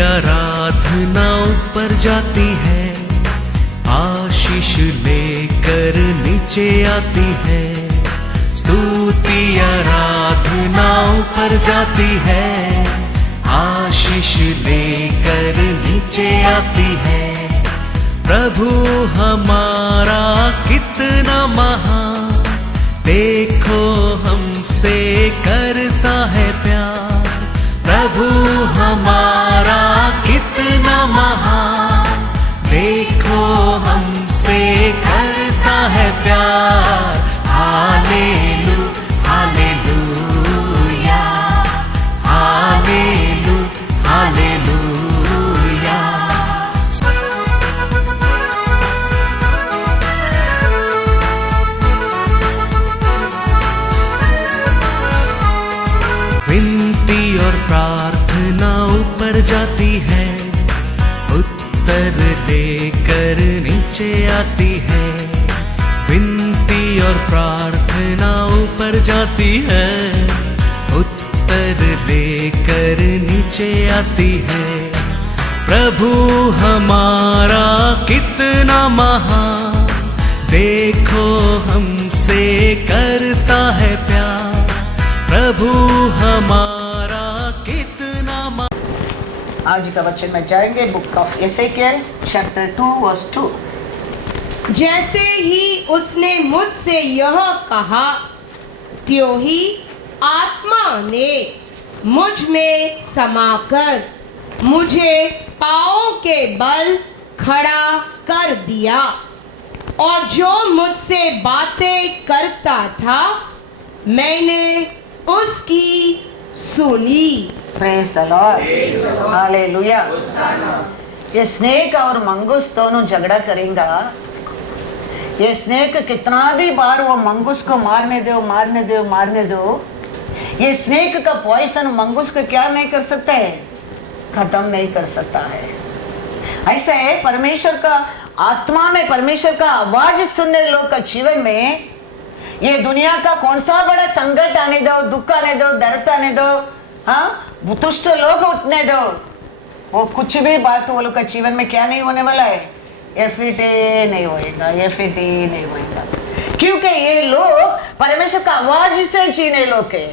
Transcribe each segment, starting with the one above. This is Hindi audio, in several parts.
आराधना ऊपर जाती है, आशीष लेकर नीचे आती है। स्तुति आराधना ऊपर जाती है, आशीष लेकर नीचे आती है। प्रभु हमारा कितना महान, देखो हमसे करता है प्यार। प्रभु हमारा कितना महान, देखो हमसे करता है प्यार। हालेलू हालेलूया, हालेलू हालेलूया। विनती और प्रार्थना ऊपर जाती है, उत्तर लेकर नीचे आती है। विनती और प्रार्थना ऊपर जाती है, उत्तर लेकर नीचे आती है। प्रभु हमारा कितना महान, देखो हमसे करता है प्यार। प्रभु हमारा कितना आज का वचन में जाएंगे बुक ऑफ एसेकिएल चैप्टर 2 वर्स 2। जैसे ही उसने मुझसे यह कहा, त्यों ही आत्मा ने मुझ में समाकर मुझे पाँवों के बल खड़ा कर दिया, और जो मुझसे बातें करता था मैंने उसकी सुनी। Praise the lord, hallelujah. ये स्नेक और मंगूस दोनों झगड़ा करेंगे। ये स्नेक कितना भी बार वो मंगूस को मारने दो मारने दो मारने दो, ये स्नेक का पॉइजन मंगूस को क्या नहीं कर सकता है, खत्म नहीं कर सकता है। ऐसे परमेश्वर का आत्मा में परमेश्वर का आवाज सुनने लोग का जीवन में ये दुनिया का कौन सा बड़ा संकट आने दो, दुख आने दो, दर्द आने दो, हाँ दुष्ट लोग उठने दो, वो कुछ भी बात वो लोग का जीवन में क्या नहीं होने वाला है, एफिटे नहीं होएगा, एफिटे नहीं होएगा। क्योंकि ये लोग परमेश्वर का आवाज से जीने लोग है।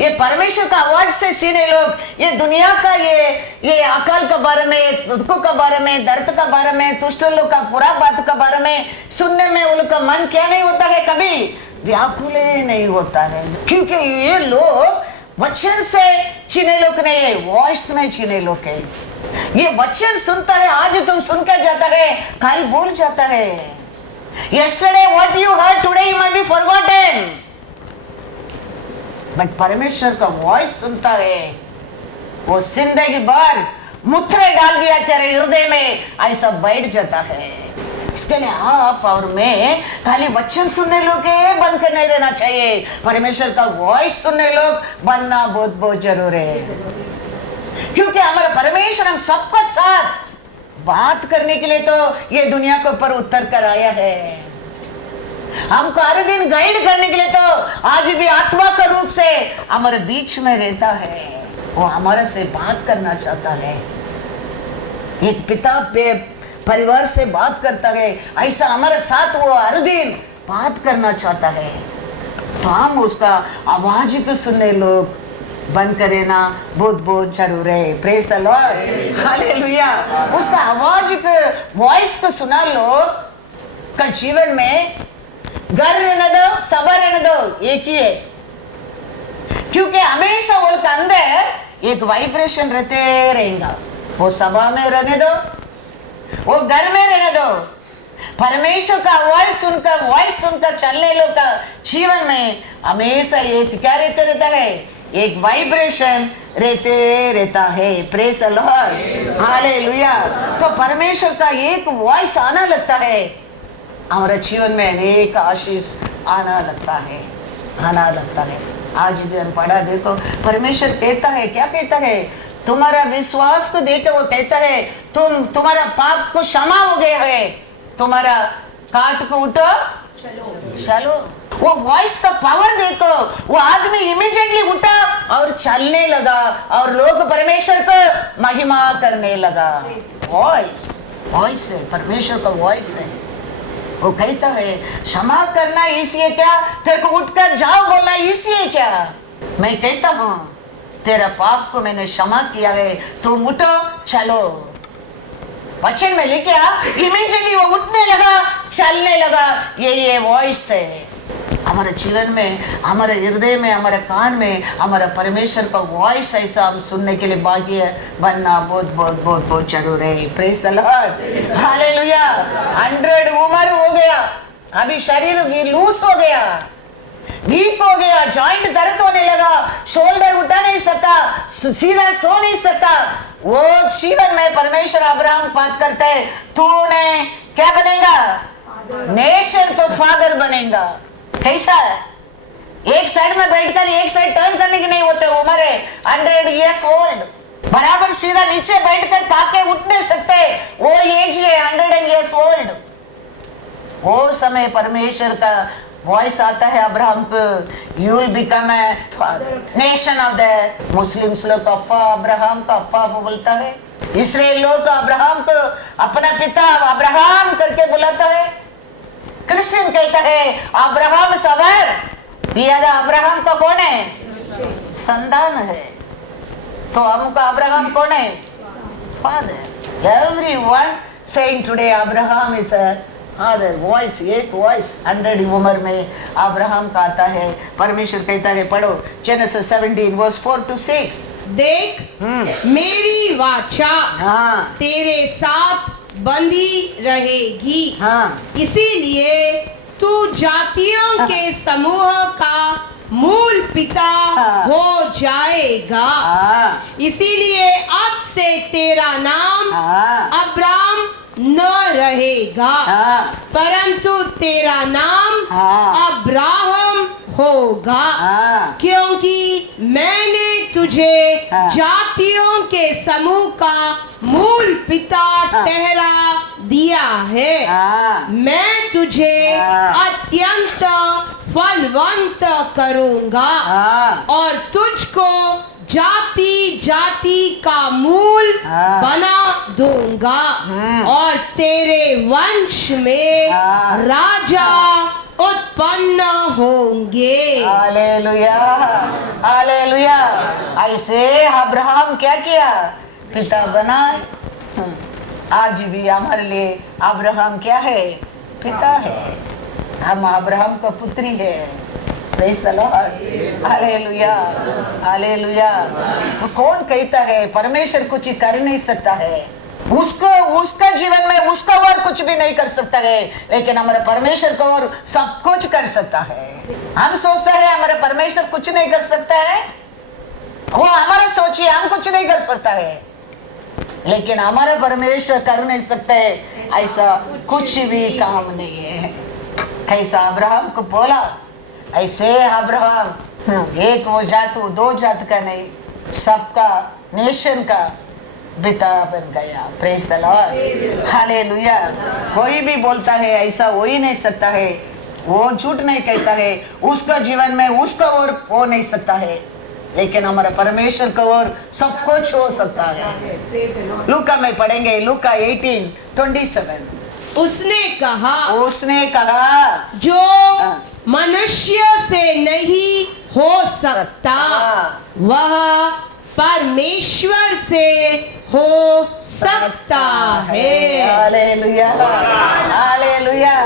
ये परमेश्वर का आवाज से सीने लोग ये दुनिया का ये अकाल के बारे में, दुख के बारे में, दर्द के बारे में, दुष्ट लोग का बुरा बात के बारे में सुनने में उनका मन क्या नहीं होता है, कभी व्याकुल नहीं होता है। क्योंकि ये लोग वचन से चीने लोग नहीं, वॉइस में चीने लोग है। ये वचन सुनता है, आज तुम सुनकर जाता है, कल भूल जाता है। Yesterday what you heard today you might be forgotten. But परमेश्वर का वॉइस सुनता है, वो जिंदगी भर मुद्रे डाल दिया तेरे हृदय में, ऐसा बैठ जाता है। इसके लिए आप और मैं खाली वचन सुनने लोग बन कर नहीं रहना चाहिए, परमेश्वर का वॉइस सुनने लोग बनना बहुत बहुत जरूरी है। क्योंकि हमारा परमेश्वर हम सबका साथ बात करने के लिए तो ये दुनिया के ऊपर उतर कर आया है। हमको हर दिन गाइड करने के लिए तो आज भी आत्मा का रूप से हमारे बीच में रहता है। वो हमारे से बात करना चाहता है। एक पिता पे परिवार से बात करता है, ऐसा हमारे साथ वो हर दिन बात करना चाहता है। तो हम उसका आवाज को सुनने लोग बंद करे ना बहुत बहुत जरूर है। Praise the lord, hallelujah. उसका आवाज को, वॉइस को सुना लोग का जीवन में घर रहने दो, सभा रहने दो, एक ही है। क्योंकि हमेशा वो के अंदर एक वाइब्रेशन रहते रहेगा। वो सभा में रहने दो, वो घर में रहने दो, परमेश्वर का वॉइस सुनकर चलने लोग का जीवन में हमेशा एक क्या रहते रहता है, एक वाइब्रेशन रहता है। Praise the lord, hallelujah. तो परमेश्वर का एक वॉइस आना लगता है, हमारे जीवन में अनेक आशीष आना लगता है। आज भी हम पढ़ा, देखो परमेश्वर कहता है, क्या कहता है, तुम्हारा विश्वास को देकर वो कहता है तुम्हारा पाप को क्षमा हो गया है, तुम्हारा काट को उठो चलो। वो वॉइस का पावर देखो, वो आदमी इमीडिएटली उठा और चलने लगा और लोग परमेश्वर को महिमा करने लगा। वॉइस है, परमेश्वर का वॉइस है। वो कहता है क्षमा करना इसी है क्या, तेरे को उठकर जाओ बोलना इसी है क्या? मैं कहता हूँ तेरा पाप को मैंने क्षमा किया है, तुम उठो चलो। वचन में लिखा इमीडिएटली वो उठने लगा, चलने लगा। ये वॉइस है। हमारे जीवन में, हमारे हृदय में, हमारे कान में हमारा परमेश्वर का वॉइस ऐसा हम सुनने के लिए भाग्य बनना बहुत बहुत बहुत बहुत जरूरी है। Praise the lord, hallelujah. 100 उम्र हो गया, अभी शरीर भी लूज हो गया, वीक हो गया, जॉइंट दर्द होने लगा, शोल्डर उठा नहीं सका, सीधा सो नहीं सका। वो जीवन में परमेश्वर अब्राहम बात करते हैं, तूने क्या बनेगा? नेशन तो फादर बनेगा। कैसा है? एक साइड में बैठकर एक साइड टर्न करने की नहीं होते। उम्र है 100 years old, बराबर सीधा नीचे बैठकर ताके उठ नहीं सकते, वो एज है 100 years old। वो समय परमेश्वर का वॉइस आता है अब्राहम को, you will become a father nation of the Muslims. लोग अफ्फा अब्राहम का अफ्फा बोलता है, इसराइल लोग अब्राहम को अपना पिता अब्राहम करके बुलाता है। क्रिश्चियन कहता है अब्राहम सवर, पियादा अब्राहम का कौन है? संतान है। तो हमका अब्राहम कौन है? Father. Everyone saying today Abraham is a father. Voice, एक वॉइस 100 उम्र में अब्राहम का आता है। परमेश्वर कहता है, पढ़ो जेनेसिस 17 वर्स 4 to 6। देख मेरी वाचा हाँ तेरे साथ बंधी रहेगी, हाँ इसीलिए तू जातियों के समूह का मूल पिता हो जाएगा। इसीलिए अब से तेरा नाम अब्राम न रहेगा, परंतु तेरा नाम अब्राहम होगा, क्योंकि मैंने तुझे जातियों के समूह का मूल पिता ठहरा दिया है। मैं तुझे अत्यंत फलवंत करूंगा और तुझको जाति जाति का मूल बना दूंगा और तेरे वंश में राजा उत्पन्न होंगे। Hallelujah, hallelujah. ऐसे अब्राहम क्या किया? पिता बना। आज भी हमारे लिए अब्राहम क्या है? पिता है। हम अब्राहम का पुत्री है। Praise the lord, hallelujah, hallelujah. तो कौन कहता है परमेश्वर कुछ कर नहीं सकता है? उसका जीवन में उसका और कुछ भी नहीं कर सकता है, लेकिन हमारे परमेश्वर को और सब कुछ कर सकता है। हम सोचते हैं हमारे परमेश्वर कुछ नहीं कर सकता है, वो हमारा सोचिए हम कुछ नहीं कर सकता है, लेकिन हमारा परमेश्वर कर नहीं सकता है ऐसा कुछ भी काम नहीं है। कैसा अब्राहम को बोला, ऐसे अब्राहम एक वो जात दो जात का नहीं, सबका नेशन का पिता बन गया। Praise the lord, hallelujah. कोई भी बोलता है ऐसा हो ही नहीं सकता है, वो झूठ नहीं कहता है। उसका जीवन में उसका और हो नहीं सकता है, लेकिन हमारा परमेश्वर का और सब कुछ हो सकता है। लूका में पढ़ेंगे, लूका 18:27। उसने कहा जो मनुष्य से नहीं हो सकता वह परमेश्वर से हो सकता है। Hallelujah, hallelujah.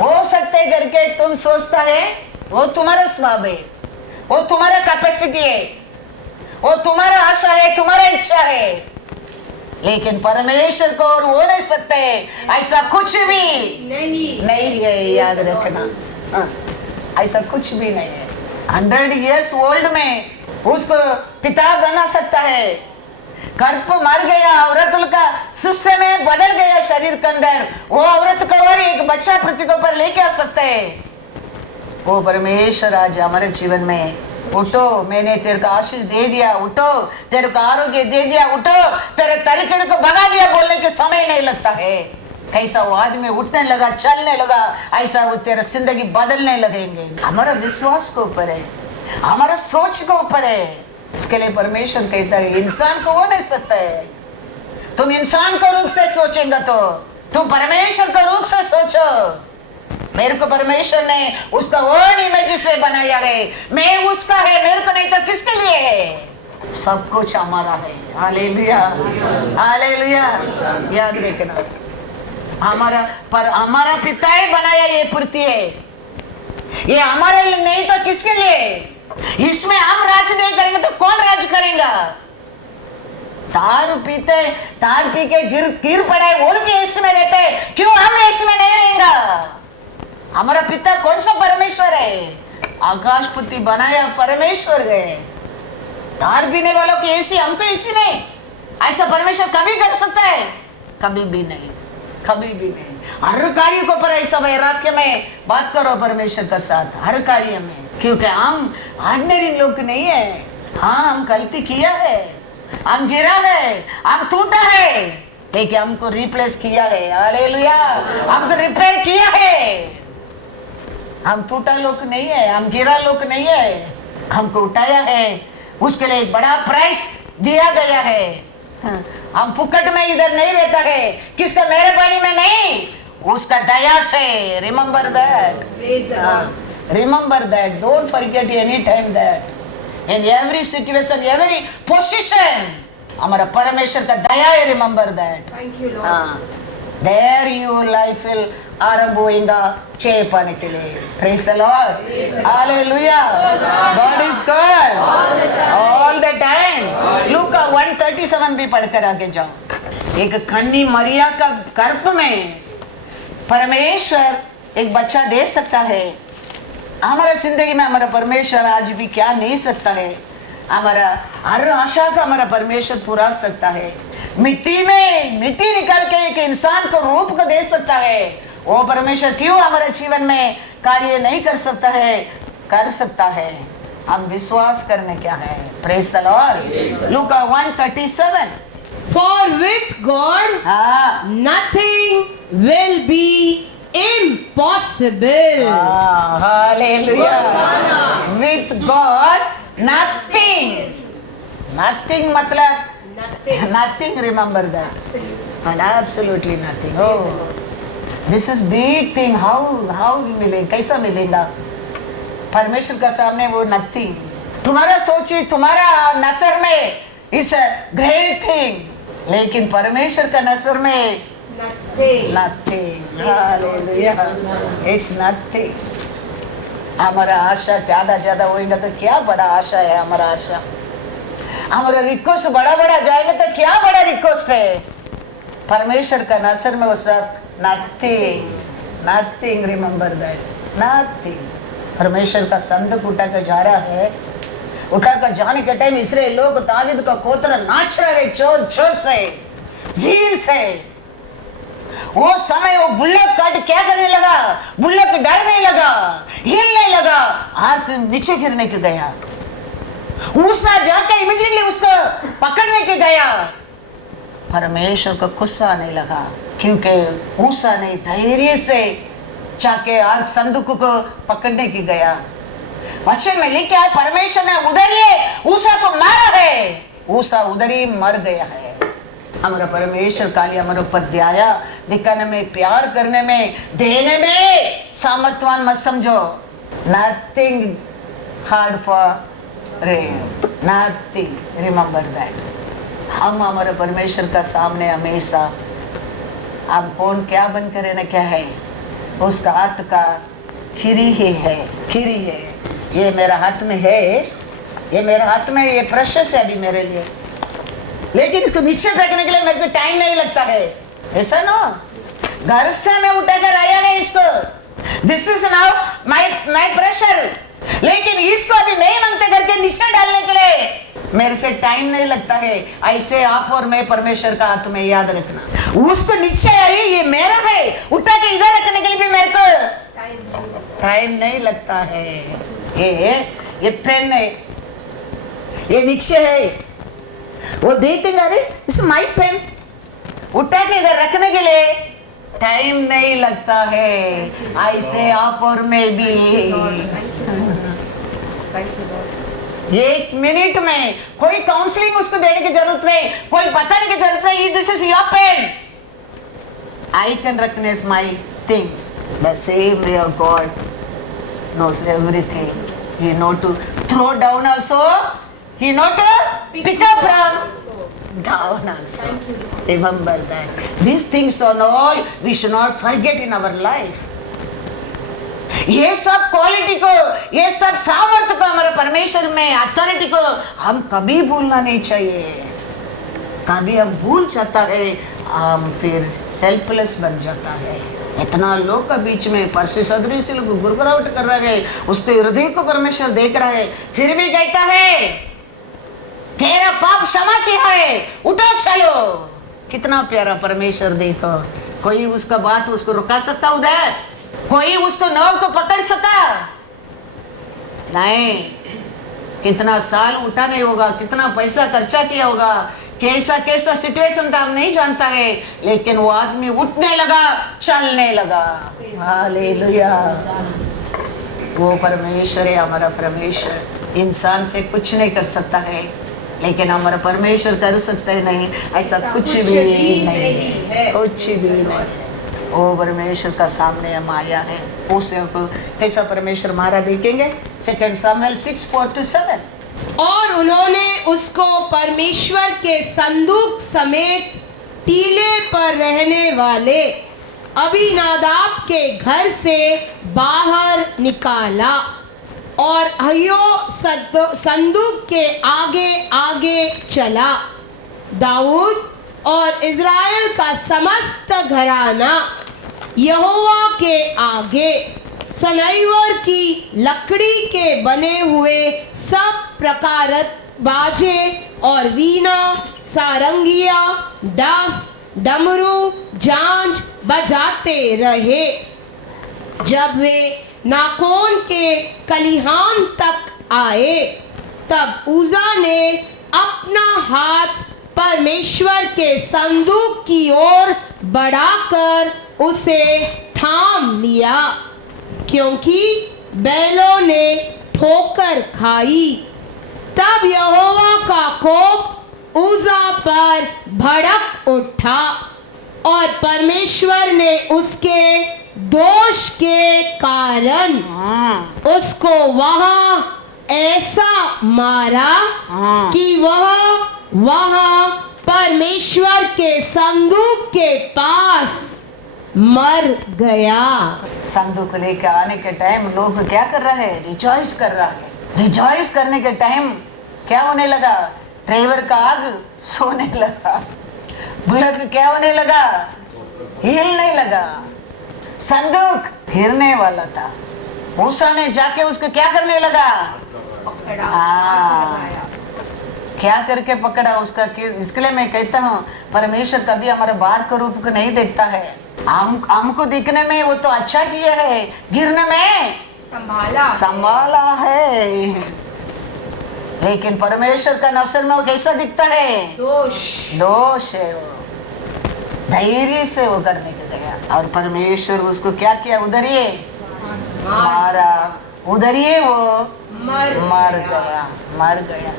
हो सकते करके तुम सोचता है, वो तुम्हारा स्वभाव है, वो तुम्हारा कैपेसिटी है, वो तुम्हारा आशा है, तुम्हारा इच्छा है, लेकिन परमेश्वर को और हो नहीं सकते ऐसा कुछ भी नहीं है। याद रखना, ऐसा कुछ भी नहीं है। 100 years old में उसको पिता बना सकता है। गर्भ मर गया, औरत का सिस्टम में बदल गया शरीर के अंदर, वो औरत को और एक बच्चा पृथ्वी के ऊपर लेके आ सकता है। वो परमेश्वर आज हमारे जीवन में, उठो मैंने तेरे को आशीष दे दिया, उठो तेरे को आरोग्य दे दिया, उठो तेरे तरीके को भगा दिया बोलने के समय नहीं लगता है। कैसा वो आदमी उठने लगा, चलने लगा, ऐसा वो तेरा जिंदगी बदलने लगेंगे। हमारा विश्वास के ऊपर है, हमारा सोच के ऊपर है। इसके लिए परमेश्वर कहता है इंसान को वो नहीं सकता है। तुम इंसान का रूप से सोचेंगे तो तुम परमेश्वर का रूप से सोचो। मेरे को परमेश्वर ने उसका वर्ड इमेज में बनाया है, मैं उसका है, मेरे को नहीं तो किसके लिए है? सब कुछ हमारा है। Hallelujah, hallelujah. याद रखना, हमारा पिता ही बनाया ये पृथ्वी है, ये हमारे लिए नहीं तो किसके लिए? इसमें हम राज नहीं करेंगे तो कौन राज करेगा? तार पी के गिर पड़े वो भी इसमें रहते हैं, क्यों हम इसमें नहीं रहेंगे? हमारा पिता कौन सा परमेश्वर है? आकाशपति बनाया परमेश्वर है। तार पीने वालों की ऐसी, हमको ऐसी नहीं। ऐसा परमेश्वर कभी कर सकता है? कभी भी नहीं, कभी भी नहीं। हर कार्य को पर ऐसा वैराग्य में बात करो परमेश्वर का साथ, हर कार्य में, क्योंकि हम ऑर्डिनरी लोग नहीं है। हाँ, हम गलती किया है, हम गिरा है, हम टूटा है, लेकिन हमको रिप्लेस किया है। हालेलुया, हमको रिपेयर किया है। हम टूटा लोग नहीं है, हम गिरा लोग नहीं है, हमको उठाया है। उसके लिए एक बड़ा प्राइस दिया गया है। हम फुकट में इधर नहीं रहता है, किसका मेरे पानी में नहीं, उसका दया से। Remember that, remember that, don't forget any time that in every situation, every position हमारा परमेश्वर का दया है। Remember that. Thank you lord. There your life will आरंभ होएगा चेय पाने के लिए। Praise the lord, hallelujah. God is good all the time. लूका 1:37 भी पढ़कर आगे जाओ। एक कन्नी मरिया का गर्भ में परमेश्वर एक बच्चा दे सकता है। हमारा जिंदगी में हमारा परमेश्वर आज भी क्या नहीं सकता है? हमारा हर आशा का हमारा परमेश्वर पूरा सकता है। मिट्टी में मिट्टी निकाल के एक इंसान को रूप को दे सकता है। वो परमेश्वर क्यों हमारे जीवन में कार्य नहीं कर सकता है? कर सकता है। हम विश्वास करने क्या है? Praise the Lord. Luka 1:37। For with God nothing will be impossible. Hallelujah. With God nothing. Nothing मतलब nothing. Remember that. And absolutely nothing. Oh, this is big thing. How मिलेगा? कैसा मिलेगा? परमेश्वर का सामने वो nothing. तुम्हारा सोची, तुम्हारा नजर में इस ग्रेट थिंग, लेकिन परमेश्वर का नजर में nothing. Hallelujah. It's nothing. हमारा आशा ज्यादा होएगा तो क्या बड़ा आशा है हमारा आशा। हमारा रिक्वेस्ट बड़ा जाएगा तो क्या बड़ा रिक्वेस्ट है। परमेश्वर का नजर में वो सब nothing. Remember that. Nothing. परमेश्वर का संदूक उठा कर जा रहा है। उठा कर जाने के टाइम इस्राएल लोग दावीद का कोतरा नाच रहे जोर से, झील से। वो समय वो बुल्लक काट क्या करने लगा? बुल्लक डरने लगा, हिलने लगा, आग नीचे गिरने के गया। मूसा जाकर इमीडिएटली उसको पकड़ने के गया। परमेश्वर को गुस्सा आने लगा, क्योंकि मूसा ने धैर्य से जाके आग संदूक को पकड़ने के गया। वचन में लिखा है परमेश्वर ने उधर ही मूसा को मारा है, मूसा उधर ही मर गया है। हमारा परमेश्वर काली हमारे ऊपर दया दिखाने में, प्यार करने में, देने में सामर्थ्यवान मत समझो। Nothing hard for him. Nothing. Remember that. हम हमारे परमेश्वर का सामने हमेशा हम कौन क्या बनकर रहना क्या है? उसका अर्थ का खीरी है। ये मेरा हाथ में है, ये मेरे हाथ में, ये प्रेशियस है अभी मेरे लिए, लेकिन इसको नीचे फेंकने के लिए मेरे को टाइम नहीं लगता है। ऐसा ना, घर से मैं उठाकर आया है इसको, this is now my pressure, लेकिन इसको अभी नहीं मांगते करके नीचे डालने के लिए मेरे से टाइम नहीं लगता है। ऐसे आप और मैं परमेश्वर का हाथ में याद रखना, उसको नीचे आई ये मेरा है, उठा के इधर रखने के लिए भी मेरे को टाइम नहीं लगता है। ये पेन है, ये नीचे है, वो देखते अरे इस माई पेन, उठा के इधर रखने के लिए टाइम नहीं लगता है, ऐसे आप और मैं भी 1 मिनट में कोई काउंसलिंग उसको देने की जरूरत नहीं, कोई बताने की जरूरत नहीं। This is your pen, I can recognise my things. The same way of God knows everything. He know to throw down also, he know to pick up from down also. Remember that. These things are all we should not forget in our life. ये सब क्वालिटी को, ये सब सामर्थ्य को हमारे परमेश्वर में, अथॉरिटी को हम कभी भूलना नहीं चाहिए। कभी हम भूल जाता है, हम फिर हेल्पलेस बन जाता है। इतना लोग का बीच में परसे सदरी से लोग गुरगुराहट कर रहे हैं, उसके हृदय को परमेश्वर देख रहा है, फिर भी कहता है तेरा पाप क्षमा किया है, उठो चलो। कितना प्यारा परमेश्वर देखो। कोई उसका बात उसको रुका सकता उधर? कोई उसको नाव को पकड़ सका? नहीं। कितना साल उठा नहीं होगा, कितना पैसा खर्चा किया होगा, कैसा कैसा सिचुएशन था हम नहीं जानता है, लेकिन वो आदमी उठने लगा, चलने लगा। हालेलुया। वो परमेश्वर है, हमारा परमेश्वर। इंसान से कुछ नहीं कर सकता है, लेकिन हमारा परमेश्वर कर सकता है। नहीं, ऐसा कुछ भी नहीं है, कुछ भी नहीं। वो परमेश्वर का सामने हम आया है। उसे कैसा परमेश्वर मारा देखेंगे 2 सामुएल 6:4-7। और उन्होंने उसको परमेश्वर के संदूक समेत टीले पर रहने वाले अबीनादाब के घर से बाहर निकाला और अहियो संदूक के आगे आगे चला। दाऊद और इज़राइल का समस्त घराना यहोवा के आगे सनईवर की लकड़ी के बने हुए सब प्रकारत बाजे और वीणा, सारंगिया, डफ, डमरू, झांझ बजाते रहे। जब वे नाकोन के कलिहान तक आए, तब उजा ने अपना हाथ परमेश्वर के संदूक की ओर बढ़ाकर उसे थाम लिया, क्योंकि बैलों ने ठोकर खाई। तब यहोवा का कोप उजा पर भड़क उठा और परमेश्वर ने उसके दोष के कारण उसको वहां ऐसा मारा कि वहां परमेश्वर के संदूक के पास मर गया। संदूक लेके आने के टाइम लोग क्या कर रहे हैं? रिजॉइस कर रहा है। रिजॉइस करने के टाइम क्या होने लगा? ड्राइवर का आग सोने लगा, बुलक क्या होने लगा? हिलने लगा। संदूक हिलने वाला था। मूसा ने जाके उसको क्या करने लगा? क्या करके पकड़ा उसका? इसके लिए मैं कहता हूँ परमेश्वर कभी हमारे बाहर के रूप को नहीं देखता है। हमको दिखने में वो तो अच्छा किया है, गिरने में संभाला है, लेकिन परमेश्वर का नजर में वो कैसा दिखता है? दोष है। वो धैर्य से वो करने के गया और परमेश्वर उसको क्या किया? उधर ही मारा, उधर ही वो मर गया।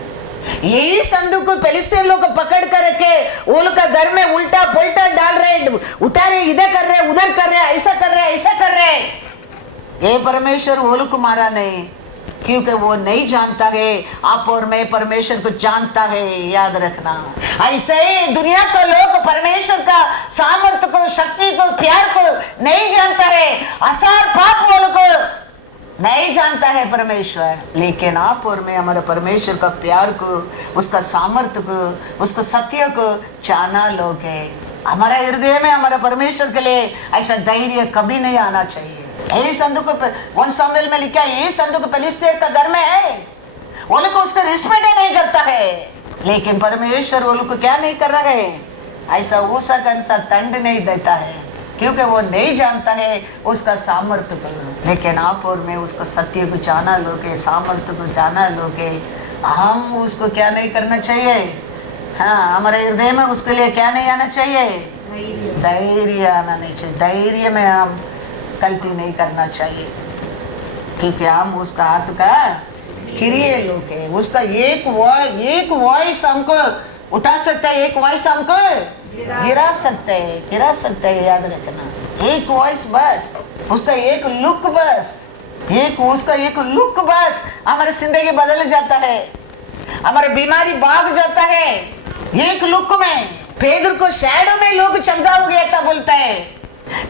यही संदूक को फिलिस्तीन लोग पकड़ कर रखे, वो लोग का घर में उल्टा पुल्टा डाल रहे, उठा रहे, इधर कर रहे, उधर कर रहे, ऐसा कर रहे, ऐसा कर रहे। ये परमेश्वर वो लोग को मारा नहीं, क्योंकि वो नहीं जानता है। आप और मैं परमेश्वर को जानता है, याद रखना। ऐसे ही दुनिया के लोग परमेश्वर का सामर्थ्य को, शक्ति को, प्यार को नहीं जानता है। आसार पाप वालों को नहीं जानता है परमेश्वर, लेकिन आप और मैं हमारे परमेश्वर का प्यार को, उसका सामर्थ्य को, उसका सत्य को जाना लोग है। हमारा हृदय में हमारे परमेश्वर के लिए ऐसा धैर्य कभी नहीं आना चाहिए। यही संदूक 1 सामुएल में लिखा है, यही संदूक फिलिस्तीन का घर में है। वो लोग उसका रिस्पेक्ट नहीं करता है, लेकिन परमेश्वर वो लोग को क्या नहीं कर रहा है? ऐसा ऊसा कंसा दंड नहीं देता है, क्योंकि वो नहीं जानता है उसका सामर्थ्य को। लेकिन आप और मैं उसको सत्य को जाना लोग, सामर्थ्य को जाना लोग, हम उसको क्या नहीं करना चाहिए? हाँ, हमारे हृदय में उसके लिए क्या नहीं आना चाहिए? धैर्य आना नहीं चाहिए। धैर्य में हम गलती नहीं करना चाहिए, क्योंकि हम उसका हाथ का किरिए लोग है। उसका एक वॉइस हमको उठा सकता है, एक वॉइस हमको गिरा सकते हैं। याद रखना, एक वॉइस बस, उसका एक लुक बस, उसका एक लुक बस हमारी जिंदगी बदल जाता है, हमारी बीमारी भाग जाता है। एक लुक में पेदर को शैडो में लोग चंगा हो गया था बोलता है।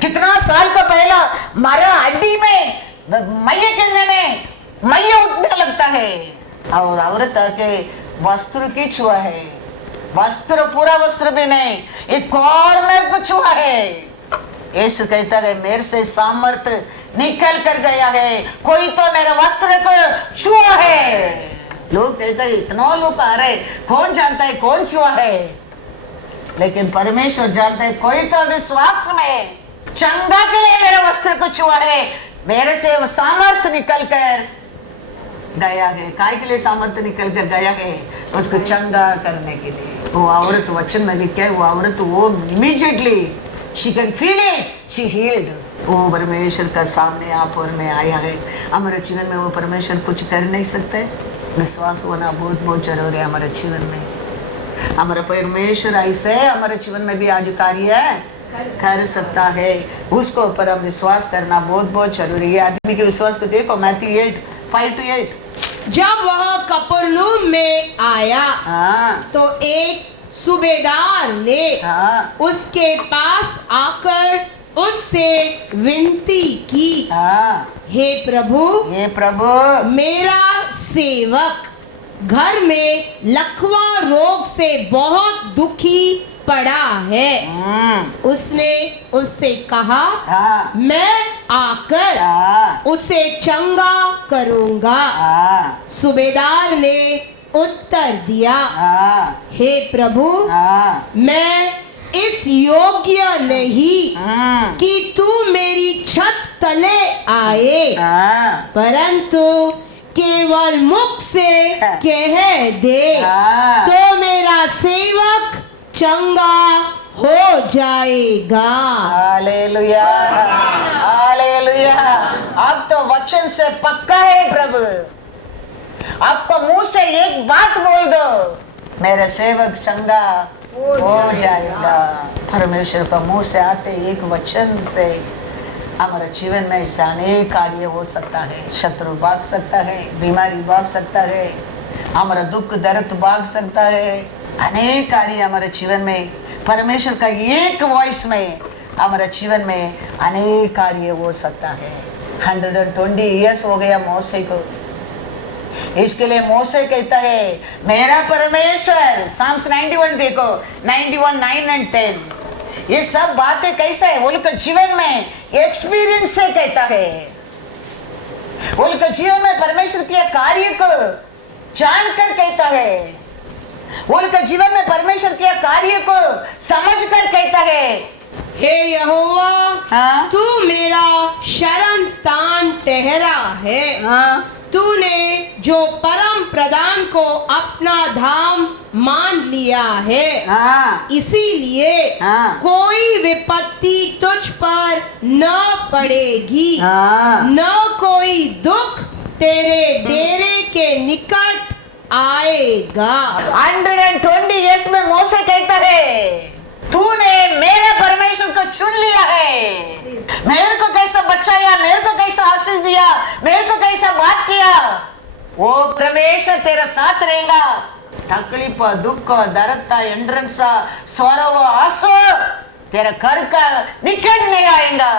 कितना साल का पहला मारा हड्डी में मैया गिरने में मैया उठने लगता है, और औरत के वस्त्र की छुआ है, वस्त्र पूरा वस्त्र भी नहीं, एक कॉर्नर को छुआ है। यीशु कहता है मेरे से सामर्थ्य निकल कर गया है, कोई तो मेरे वस्त्र को छुआ है। लोग कहते हैं इतना लोग आ रहे, कौन जानता है कौन छुआ है, लेकिन परमेश्वर जानता है कोई तो विश्वास में चंगा के लिए मेरे वस्त्र को छुआ है, मेरे से वो सामर्थ्य निकल कर गया है। काय के लिए सामर्थ्य निकल कर गया है? उसको चंगा करने के लिए। वो औरत वचन में लिखा है, वो औरत वो immediately she can feel it, she healed. वो परमेश्वर का सामने आप और मैं आया है। हमारे जीवन में वो परमेश्वर कुछ कर नहीं सकते। विश्वास होना बहुत बहुत जरूरी है हमारे जीवन में। हमारा परमेश्वर ऐसे हमारे जीवन में भी आज कार्य कर सकता है, उसको ऊपर हम विश्वास करना बहुत बहुत जरूरी है। आदमी के विश्वास को देखो, मैथ्यू 8:5-8। जब वह कफरनहूम में आया तो एक सूबेदार ने उसके पास आकर उससे विनती की, हे प्रभु मेरा सेवक घर में लकवा रोग से बहुत दुखी पड़ा है। उसने उससे कहा मैं आकर उसे चंगा करूंगा। सूबेदार ने उत्तर दिया, हे प्रभु मैं इस योग्य नहीं कि तू मेरी छत तले आए, परंतु केवल मुख से कह दे तो मेरा सेवक चंगा हो जाएगा। Hallelujah, hallelujah. अब तो वचन से पक्का है प्रभु, आपको मुंह से एक बात बोल दो, मेरा सेवक चंगा हो जाएगा। परमेश्वर का मुंह से आते एक वचन से हमारे जीवन में ऐसा अनेक कार्य हो सकता है। शत्रु भाग सकता है, बीमारी भाग सकता है, हमारा दुख दर्द भाग सकता है। अनेक कार्य हमारे जीवन में परमेश्वर का एक वॉइस में हमारे जीवन में अनेक कार्य हो सकता है। 120 ईयर्स हो गया मौसे को, इसके लिए मोसे कहता है मेरा परमेश्वर। साम्स 91 देखो, 91, 9 और 10। ये सब बातें कैसा है? उनके जीवन में एक्सपीरियंस से कहता है, उनके जीवन में परमेश्वर के कार्य को जानकर कहता है, उनके जीवन में परमेश्वर के कार्य को समझकर कहता है, हे यहोवा तू मेरा शरण स्थान ठहरा है। तूने जो परम प्रधान को अपना धाम मान लिया है, इसीलिए कोई विपत्ति तुझ पर न पड़ेगी, न कोई दुख तेरे डेरे के निकट आएगा। 120 ईयर्स में मोसे कहता है तूने मेरे परमेश्वर को चुन लिया है, मेरे को कैसा बचाया, मेरे को कैसा आशीष दिया, मेरे को कैसा बात किया। वो परमेश्वर तेरा साथ रहेगा। तकलीफ, दुख, दर्द, एंड्रेंस, सौरव, आंसू तेरा घर का निकट नहीं आएगा,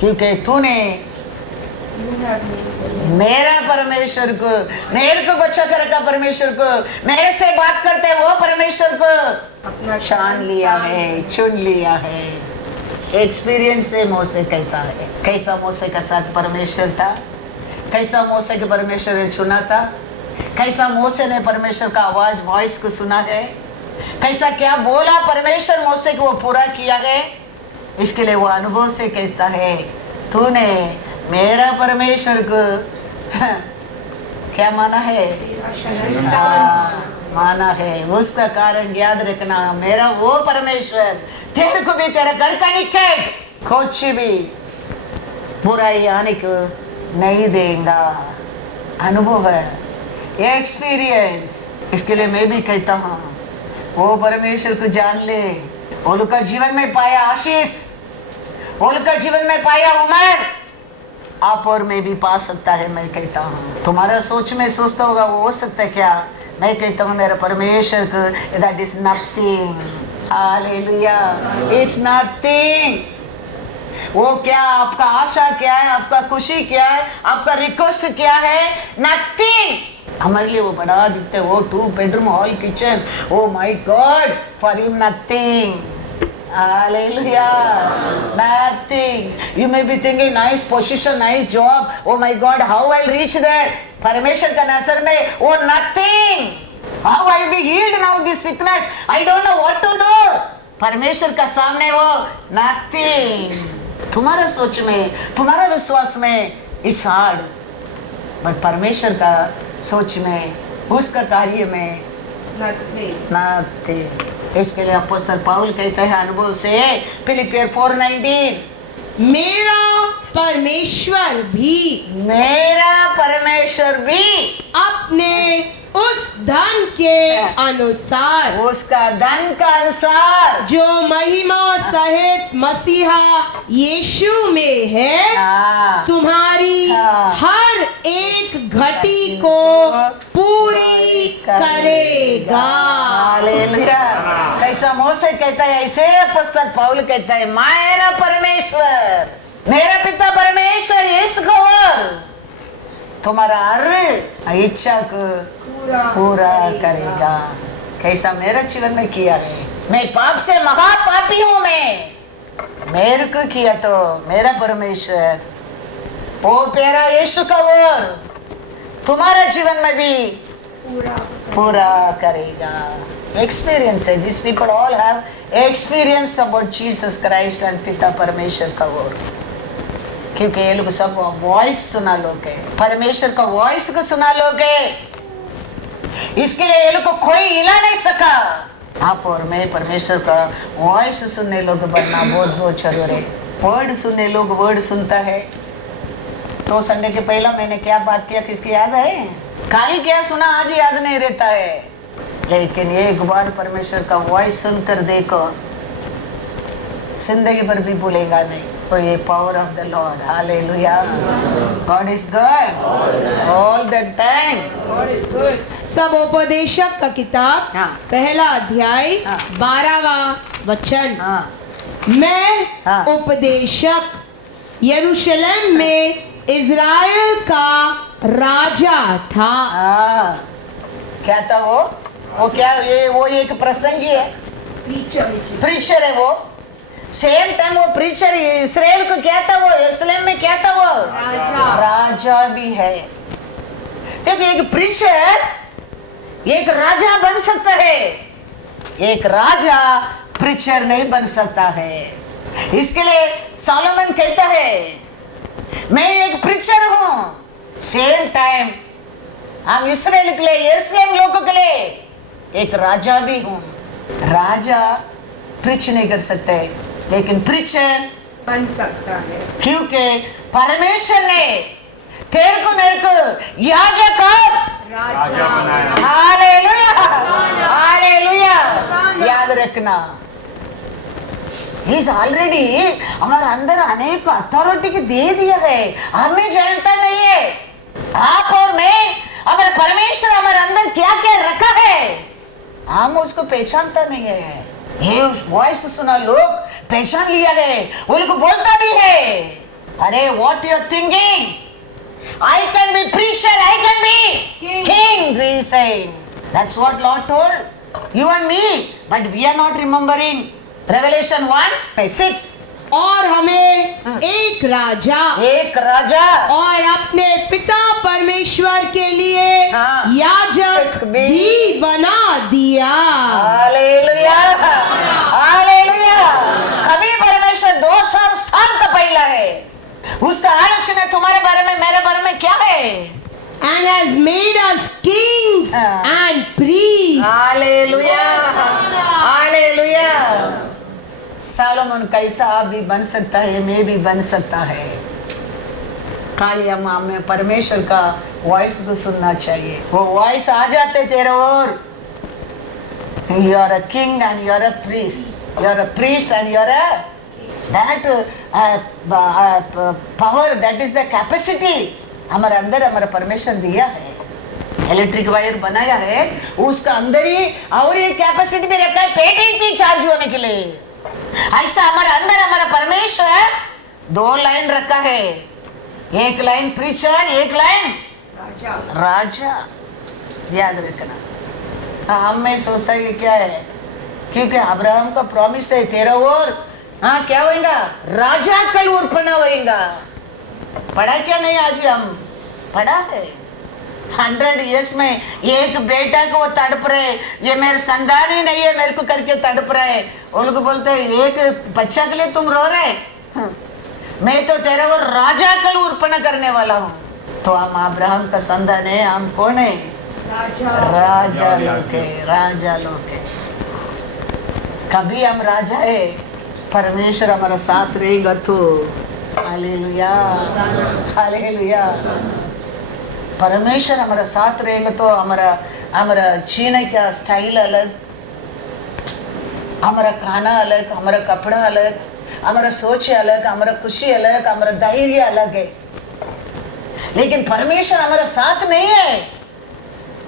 क्योंकि तूने मेरा परमेश्वर को, मेरे को बचा कर रखा परमेश्वर को, मेरे से बात करते वो परमेश्वर को छान लिया है, चुन लिया है। एक्सपीरियंस से मोसे कहता है कैसा मोसे का साथ परमेश्वर था, कैसा मोसे के परमेश्वर ने चुना था, कैसा मोसे ने परमेश्वर का आवाज वॉइस को सुना है, कैसा क्या बोला परमेश्वर मोसे को वो पूरा किया है। इसके लिए वो अनुभव से कहता है तूने मेरा परमेश्वर को क्या माना है? माना है, उसका कारण याद रखना, मेरा वो परमेश्वर तेरे को भी तेरा घर का निकट कुछ भी बुराई आने को नहीं देगा। अनुभव है, एक्सपीरियंस। इसके लिए मैं भी कहता हूँ, वो परमेश्वर को जान ले। वो लोग का जीवन में पाया आशीष, वो लोग का जीवन में पाया उमर, आप और मैं भी पा सकता है। मैं कहता हूँ, तुम्हारा सोच में सोचता होगा वो हो सकता है क्या? मैं कहता हूँ मेरा परमेश्वर को, that is nothing. Hallelujah, it's nothing. वो क्या, आपका आशा क्या है, आपका खुशी क्या है, आपका रिक्वेस्ट क्या है? नथिंग। हमारे लिए वो बड़ा दिखता है, वो 2 bedroom hall kitchen, oh my God, for him nothing. Hallelujah, nothing. You may be thinking nice position, nice job. Oh my God, how I'll reach there? परमेश्वर का नजर में वो nothing. How I be healed now this sickness? I don't know what to do. परमेश्वर का सामने वो nothing. तुम्हारा सोच में, तुम्हारा विश्वास में it's hard. But परमेश्वर का सोच में, उसका कार्य में nothing. इसके लिए अपोस्तल पौल कहते हैं अनुभव से, फिलिपियर 4:19, मेरा परमेश्वर भी अपने उस धन के अनुसार, उसका धन का अनुसार जो महिमा सहित मसीहा यीशु में है, तुम्हारी हर एक घटी को पूरी करेगा। हालेलुया। कैसा मोसे कहता है, ऐसे अपोस्तल पौल कहता है, मेरा परमेश्वर, मेरा पिता परमेश्वर यीशु को तुम्हारा हर इच्छा को पूरा करेगा। कैसा मेरा जीवन में किया है, मैं पाप से महापापी हूँ, मैं मेरे को किया तो मेरा परमेश्वर वो प्यारा यीशु का और तुम्हारा जीवन में भी पूरा करेगा। एक्सपीरियंस है, this people all have experience about Jesus Christ and पिता परमेश्वर का और, क्योंकि ये लोग सब वॉइस सुना लोगे, परमेश्वर का वॉइस को सुना लोगे, इसके लिए ये लोग को कोई हिला नहीं सका। आप और मैं परमेश्वर का वॉइस सुनने लोग बनना बहुत बहुत जरूरी है। वर्ड सुनने लोग वर्ड सुनता है। तो संडे के पहला मैंने क्या बात किया, किसकी याद है? काली क्या सुना आज याद नहीं रहता है, लेकिन एक बार परमेश्वर का वॉइस सुनकर देखो, जिंदगी भर भी भूलेगा नहीं। तो ये power of the lord, hallelujah. God is good all the time. सब उपदेशक का किताब, पहला अध्याय, 12वां वचन। मैं उपदेशक यरूशलेम में इज़राइल का राजा था। क्या था वो क्या, ये वो एक प्रसंगी है, प्रीचर है वो। सेम टाइम वो प्रीचर इस्राएल को क्या था, वो यरूशलेम में क्या था, वो राजा भी है। देखिए, एक प्रीचर एक राजा बन सकता है, एक राजा प्रीचर नहीं बन सकता है। इसके लिए सोलोमन कहता है, मैं एक प्रीचर हूं, सेम टाइम हम इस्राएल के लिए, यरूशलेम लोगों के लिए एक राजा भी हूं। राजा प्रीच नहीं कर सकते, लेकिन प्रीचर बन सकता है, क्योंकि परमेश्वर ने तेरे को मेरे को याजक राजा बनाया। Hallelujah, hallelujah. याद रखना, इस ऑलरेडी हमारे अंदर अनेक अथॉरिटी की दे दिया है, हमें जानता नहीं है। आप और मैं, हमारे परमेश्वर हमारे अंदर क्या क्या रखा है, हम उसको पहचानता नहीं है। ये उस वॉइस सुना लोग पहचान लिया है, वो लोग बोलता भी है, अरे what you are thinking, I can be preacher, I can be king, he said. That's what Lord told you and me, but we are not remembering. Revelation 1:6. और हमें एक राजा और अपने पिता परमेश्वर के लिए याजक भी बना दिया। Hallelujah, hallelujah. कभी परमेश्वर 200 साल का पहला है, उसका आलोचना तुम्हारे बारे में, मेरे बारे में क्या है? and has made us kings and priests. Hallelujah, hallelujah. Salomon कैसा आप भी बन सकता है, मैं भी बन सकता है। खाली हमें परमेश्वर का वॉइस को सुनना चाहिए। वो वॉइस आ जाते तेरे ओर। You are a king and you are a priest. You are a priest and you are a that power, that is the capacity हमारे अंदर हमारा परमेश्वर दिया है। इलेक्ट्रिक वायर बनाया है, उसका अंदर ही और ये कैपेसिटी भी रखा है पेटेंट भी चार्ज होने के लिए। ऐसा हमारे अंदर हमारा परमेश्वर 2 लाइन रखा है, एक लाइन प्रीचर, एक लाइन राजा। याद रखना। हम में सोचता है कि क्या है, क्योंकि अब्राहम का प्रॉमिस है तेरा और हाँ क्या होएगा, राजा कल उर्पणा होएगा। पढ़ा क्या नहीं? आज हम पढ़ा है। 100 years में एक बेटा को वो तड़प रहे, ये मेरे संतान ही नहीं है मेरे को करके तड़प रहे। वो लोग बोलते हैं एक बच्चा के लिए तुम रो रहे, मैं तो तेरा वो राजा कल उर्पणा करने वाला हूँ। तो हम अब्राहम का संतान है। हम कौन है? राजा लोग है, राजा लोग है। कभी हम राजा है, परमेश्वर हमारा साथ रहेगा तो। Hallelujah, hallelujah. परमेश्वर हमारा साथ रहेगा तो हमारा जीने का स्टाइल अलग, हमारा खाना अलग, हमारा कपड़ा अलग, हमारा सोच अलग, हमारा खुशी अलग, हमारा धैर्य अलग है। लेकिन परमेश्वर हमारा साथ नहीं है।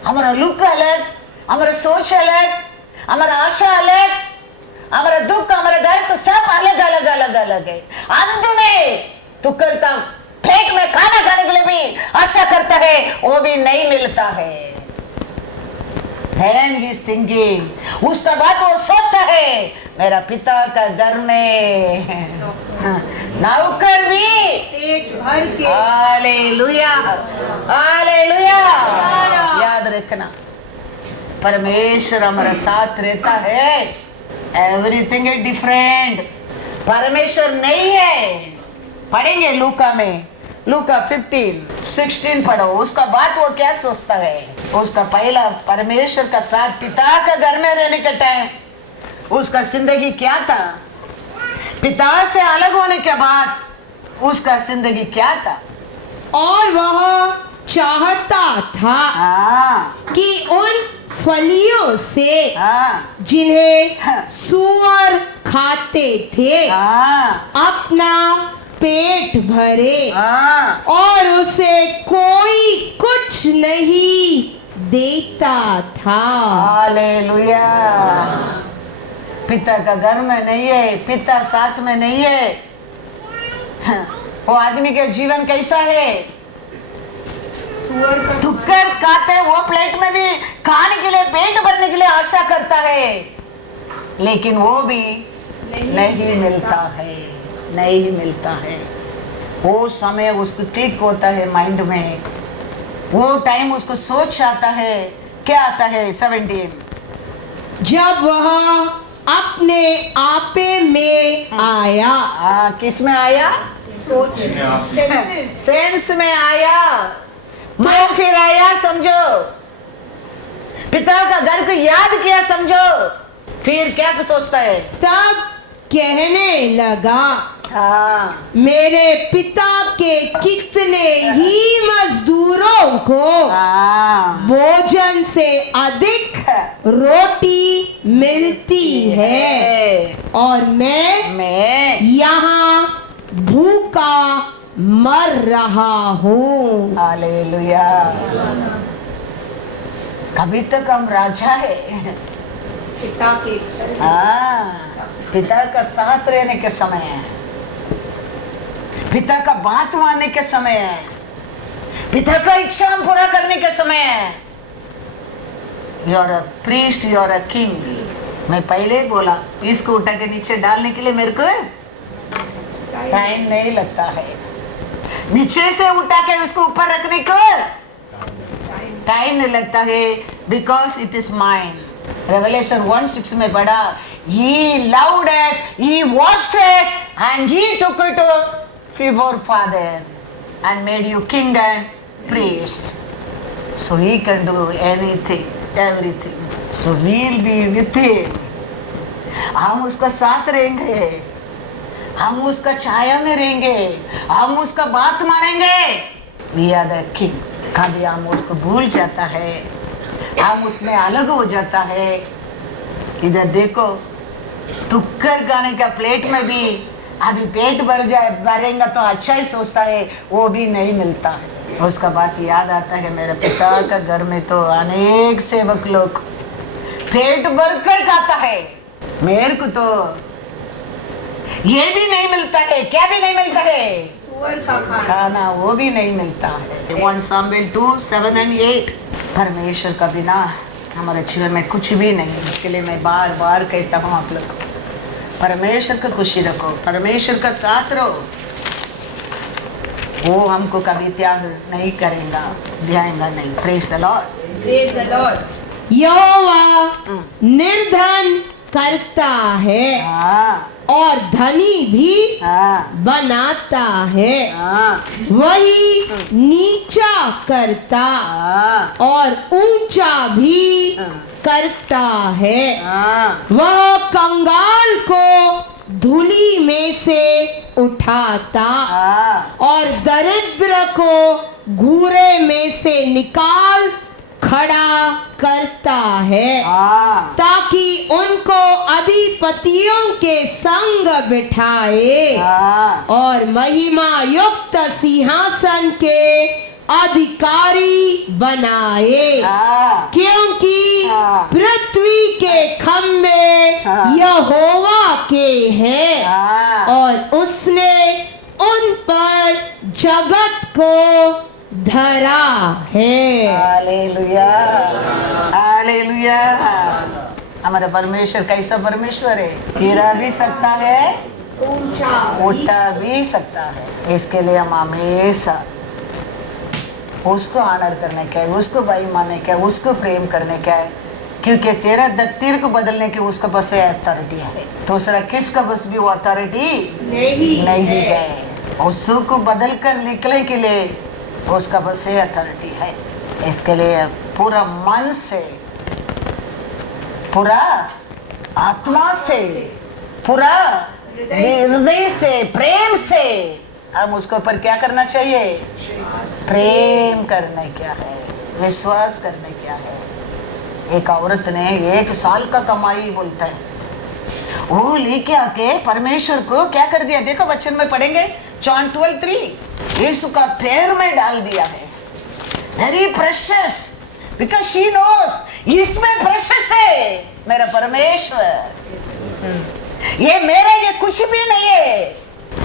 हमारा लुक अलग, हमारा सोच अलग, हमारा आशा अलग, हमारा दुख, हमारा दर्द सब अलग अलग अलग अलग है। अंत में तू करता पेट में खाना खाने के लिए भी आशा करता है, वो भी नहीं मिलता है। Then he is thinking, उसका बात वो सोचता है, मेरा पिता का घर में नौकर भी पेट भर के। Hallelujah, hallelujah. याद रखना, परमेश्वर हमारा साथ रहता है। Everything is different. परमेश्वर नहीं है। पढ़ेंगे लूका में, लूका 15-16 पढ़ो। उसका बात वो क्या सोचता है? उसका पहला परमेश्वर का साथ पिता का घर में रहने के टाइम उसका जिंदगी क्या था? पिता से अलग होने के बाद उसका जिंदगी क्या था? और वह चाहता था कि उन फलियों से जिन्हें सूअर खाते थे अपना पेट भरे, और उसे कोई कुछ नहीं देता था। हालेलुया। पिता का घर में नहीं है, पिता साथ में नहीं है। वो आदमी का जीवन कैसा है? ठुक्कर खाते हैं, वो प्लेट में भी खाने के लिए, पेट भरने के लिए आशा करता है, लेकिन वो भी नहीं मिलता है, नहीं मिलता है। वो समय उसको क्लिक होता है माइंड में, वो टाइम उसको सोच आता है। क्या आता है? 17 जब वह अपने आपे में आया। किस में आया? सेंस में आया, तो फिर आया, समझो। पिता का घर को याद किया, समझो। फिर क्या सोचता है? तब कहने लगा, मेरे पिता के कितने ही मजदूरों को भोजन से अधिक रोटी मिलती है, और मैं यहाँ भूखा मर रहा हूँ। हालेलुया। कभी तक हम राजा है, पिता के पिता का साथ रहने के समय है, पिता का बात मानने के समय है, पिता का इच्छा हम पूरा करने के समय है। You are a priest, you are a king. मैं पहले ही बोला, इसको उठा के नीचे डालने के लिए मेरे को टाइम नहीं लगता है। नीचे से उठा के उसको ऊपर रखने को टाइम नहीं लगता है, because it is mind. Revelation 1:6 में पढ़ा, He loved us, He washed us, and He took you to your Father and made you king and priest. So he can do anything, everything. So we'll be with him. हम उसका साथ रहेंगे, हम उसका छाया में रहेंगे, हम उसका बात मानेंगे. We are the king. कभी हम उसको भूल जाता है, हम उसमें अलग हो जाता है. इधर देखो, टुक्कर खाने का प्लेट में भी अभी पेट भरेगा तो अच्छा ही सोचता है, वो भी नहीं मिलता है. उसका बात याद आता है, मेरे पिता का घर में तो अनेक सेवक लोग पेट भर कर खाता है, मेरे को तो ये भी नहीं मिलता है. क्या भी नहीं मिलता है? खाना वो भी नहीं मिलता है. 1 Samuel 2:7-8. परमेश्वर का बिना हमारे जीवन में कुछ भी नहीं. इसके लिए मैं बार बार कहता हूँ आप लोग को, परमेश्वर को खुशी रखो, परमेश्वर का साथ रहो. वो हमको कभी त्याग नहीं करेगा, ध्याएगा नहीं. Praise the Lord. यहोवा निर्धन करता है हाँ और धनी भी हाँ बनाता है. हाँ वही नीचा करता हाँ और ऊंचा भी करता है. हाँ वह कंगाल को धूली में से उठाता हाँ और दरिद्र को घूरे में से निकाल खड़ा करता है, हाँ ताकि उनको अधिपतियों के संग बिठाए हाँ और महिमा युक्त सिंहासन के अधिकारी बनाए. हाँ क्योंकि हाँ। पृथ्वी के खम्भे हाँ। यहोवा के हैं हाँ और उसने उन पर जगत को धरा है. Hallelujah, hallelujah. हमारा परमेश्वर कैसा परमेश्वर है? गिरा भी सकता है, उठा भी सकता है. इसके लिए हम हमेशा उसको आनर करने का है, उसको भाई मानने का है, उसको प्रेम करने का है. क्योंकि तेरा दत्तीर को बदलने की उसका बस अथॉरिटी है. दूसरा किसका बस भी वो अथॉरिटी नहीं है. उसको बदल कर निकलने के लिए उसका बस अथॉरिटी है. इसके लिए पूरा मन से, पूरा आत्मा से, पूरा हृदय से, प्रेम से हम उसके ऊपर क्या करना चाहिए? प्रेम करने क्या है, विश्वास करने क्या है. एक औरत ने 1 साल का कमाई बोलता है, वो लेके आके परमेश्वर को क्या कर दिया? देखो वचन में पढ़ेंगे, John 12:3. यीशु का पैर में डाल दिया है. Very precious, because she nose इसमें प्रेशियस है मेरा परमेश्वर. ये मेरे लिए कुछ भी नहीं है,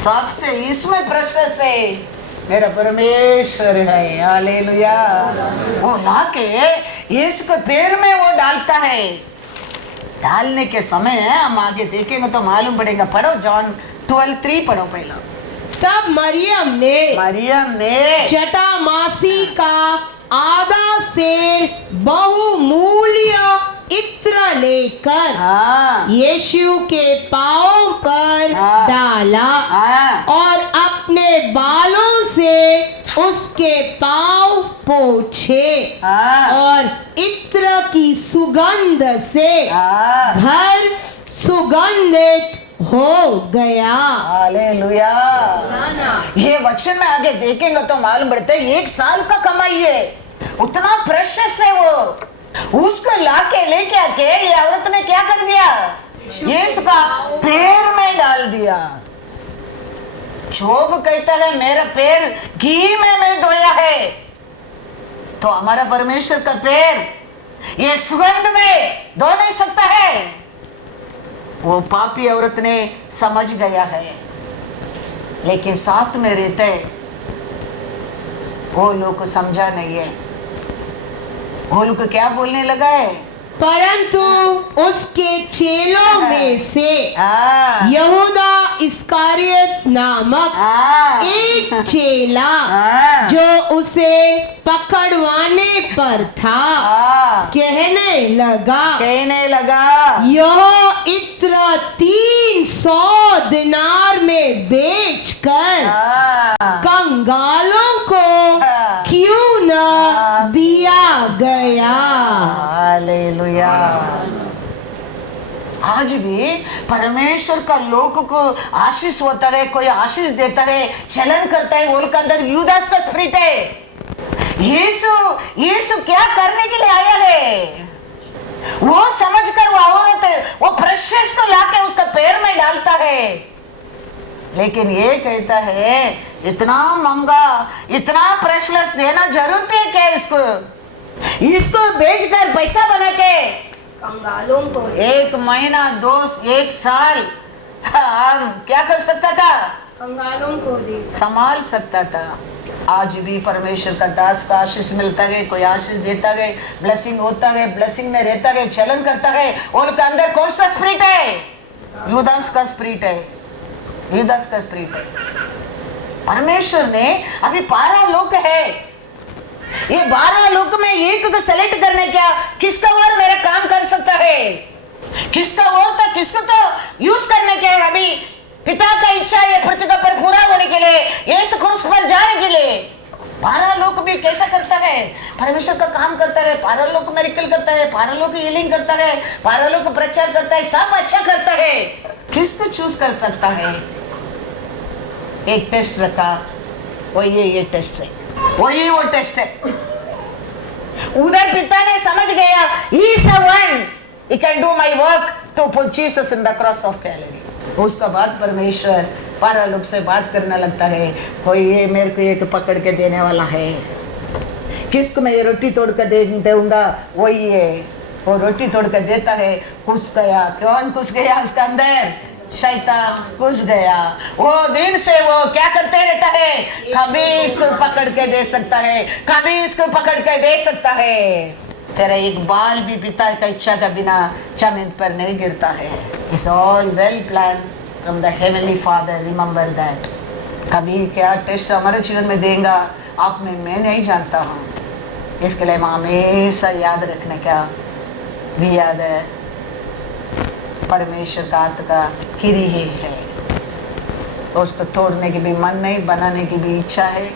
सबसे इसमें प्रेशियस है मेरा परमेश्वर है. हालेलुया. वो लाके यीशु के पैर में वो डालता है. डालने के समय हम आगे देखेंगे तो मालूम पड़ेगा. पढ़ो John 12:3 पढ़ो पहला. तब मरियम ने जटामासी का आधा सेर बहुमूल्य इत्र लेकर हाँ यीशु के पांव पर हाँ। डाला हाँ और अपने बालों से उसके पांव पोंछे हाँ और इत्र की सुगंध से हाँ घर सुगंधित हो गया. हालेलुया. ये वचन में आगे देखेंगे तो मालूम पड़ता है 1 साल का कमाई है, उतना प्रेशियस है वो. उसको लाके लेके आके ये औरत ने क्या कर दिया? यीशु का पैर में डाल दिया. जोब कहता है मेरा पैर घी में मैं धोया है, तो हमारा परमेश्वर का पैर ये सुगंध में धो नहीं सकता है. वो पापी औरत ने समझ गया है, लेकिन साथ में रहते वो लोग को समझा नहीं है. वो लोग को क्या बोलने लगा है? परंतु उसके चेलों में से हाँ यहूदा इस्करियोत नामक हाँ एक चेला हाँ जो उसे पकड़वाने पर था हाँ कहने लगा यह इत्र 300 दिनार में बेचकर हाँ कंगालों को हाँ। क्यों न दिया गया। हालेलुया। आज भी परमेश्वर का लोग को आशीष होता है, कोई आशीष देता है, चलन करता है, वो के अंदर यूदास का स्पिरिट है। यीशु क्या करने के लिए आया है, वो समझकर वो औरत वो प्रेशियस को लाके उसका पैर में डालता है, लेकिन ये कहता है इतना महंगा, इतना प्रेशियस देना जरूरत है क्या? इसको बेचकर पैसा बना के कंगालों को 1 महीना 1 साल हम क्या कर सकता था? कंगालों को दे संभाल सकता था। आज भी परमेश्वर का दास का आशीष मिलता है, कोई आशीष देता है, ब्लेसिंग होता है, ब्लेसिंग में रहता है, चलन करता है, और उसके अंदर कौन सा स्पिरिट है? यूदास का स्पिरिट है, यूदास का स्पिरिट है। परमेश्वर ने अभी 12 लोग है, ये 12 लोग में एक को सेलेक्ट करने क्या, किसका और मेरा काम कर सकता है, किसका और था, किसको तो यूज करने के अभी पिता का इच्छा है पृथ्वी पर पूरा होने के लिए, यीशु क्रूस पर जाने के लिए। 12 लोग भी कैसा करता है? परमेश्वर का काम करता है, 12 लोग मिरेकल करता है, 12 लोग हीलिंग करता है, 12 लोग प्रचार करता है, सब अच्छा करता है। किसको चूज कर सकता है? एक टेस्ट रखा, वही ये टेस्ट है, वही वो टेस्ट है। उधर पिता ने समझ गया, he is the one, he can do my work to put Jesus in the cross of Calvary। उसका बाद परमेश्वर 12 लोग से बात करने लगता है, कोई ये मेरे को एक पकड़ के देने वाला है, किसको मैं ये रोटी तोड़ कर दूंगा, वही है। वो रोटी तोड़ कर देता है, घुस गया। कौन घुस गया उसके अंदर? शैतान घुस गया। वो दिन से वो क्या करते रहता है, कभी इसको पकड़ के दे सकता है, कभी इसको पकड़ के दे सकता है। तेरा एक बाल भी पिता का इच्छा का बिना जमीन पर नहीं गिरता है। It's all well plan from the heavenly father, remember that. कभी क्या टेस्ट हमारे जीवन में देगा आप में मैं नहीं जानता हूँ, इसके लिए मैं हमेशा याद रखने का भी याद है, परमेश्वर का हाथ का किरी ही है, उसको तोड़ने की भी मन नहीं, बनाने की भी इच्छा है,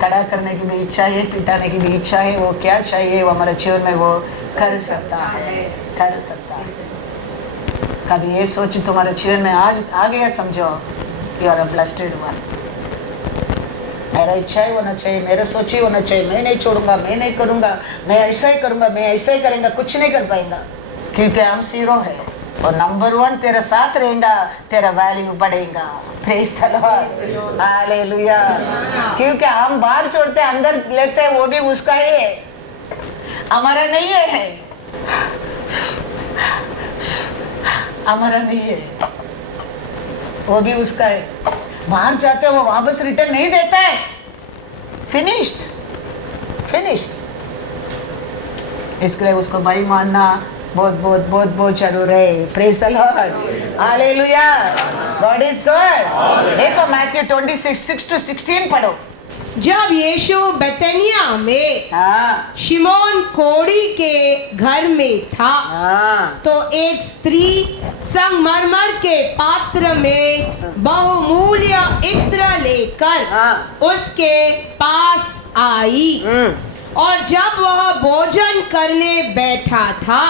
खड़ा करने की भी इच्छा है, पिटाने की भी इच्छा है। वो क्या चाहिए वो हमारे जीवन में वो कर सकता है, कर सकता है। कभी ये सोच तुम्हारे जीवन में आज आ गया, समझो you are a blessed one. मेरा इच्छा ही होना चाहिए, मेरा सोच ही होना चाहिए, मैं नहीं छोड़ूंगा, मैं नहीं करूंगा, मैं ऐसा ही करूंगा, मैं ऐसा ही करेंगे, कुछ नहीं कर पाएगा, क्योंकि हम जीरो है और नंबर 1 तेरा साथ रहेगा, तेरा वैल्यू बढ़ेगा। Praise the lord, hallelujah. क्योंकि हम बाहर छोड़ते अंदर लेते हैं, वो भी उसका ही है, हमारा नहीं है, हमारा नहीं है, वो भी उसका है। बाहर जाते हैं वो वापस रिटर्न नहीं देता है, फिनिश्ड फिनिश्ड। इसके लिए उसको भाई मानना बहुत बहुत बहुत बहुत जरूर है। Praise the lord, hallelujah, God is God. देखो मैथ्यू 26:6-16 पढ़ो। जब यीशु बेतनिया में हाँ शिमोन कोढ़ी के घर में था, हाँ तो एक स्त्री संगमरमर के पात्र में बहुमूल्य इत्र लेकर हाँ। उसके पास आई, और जब वह भोजन करने बैठा था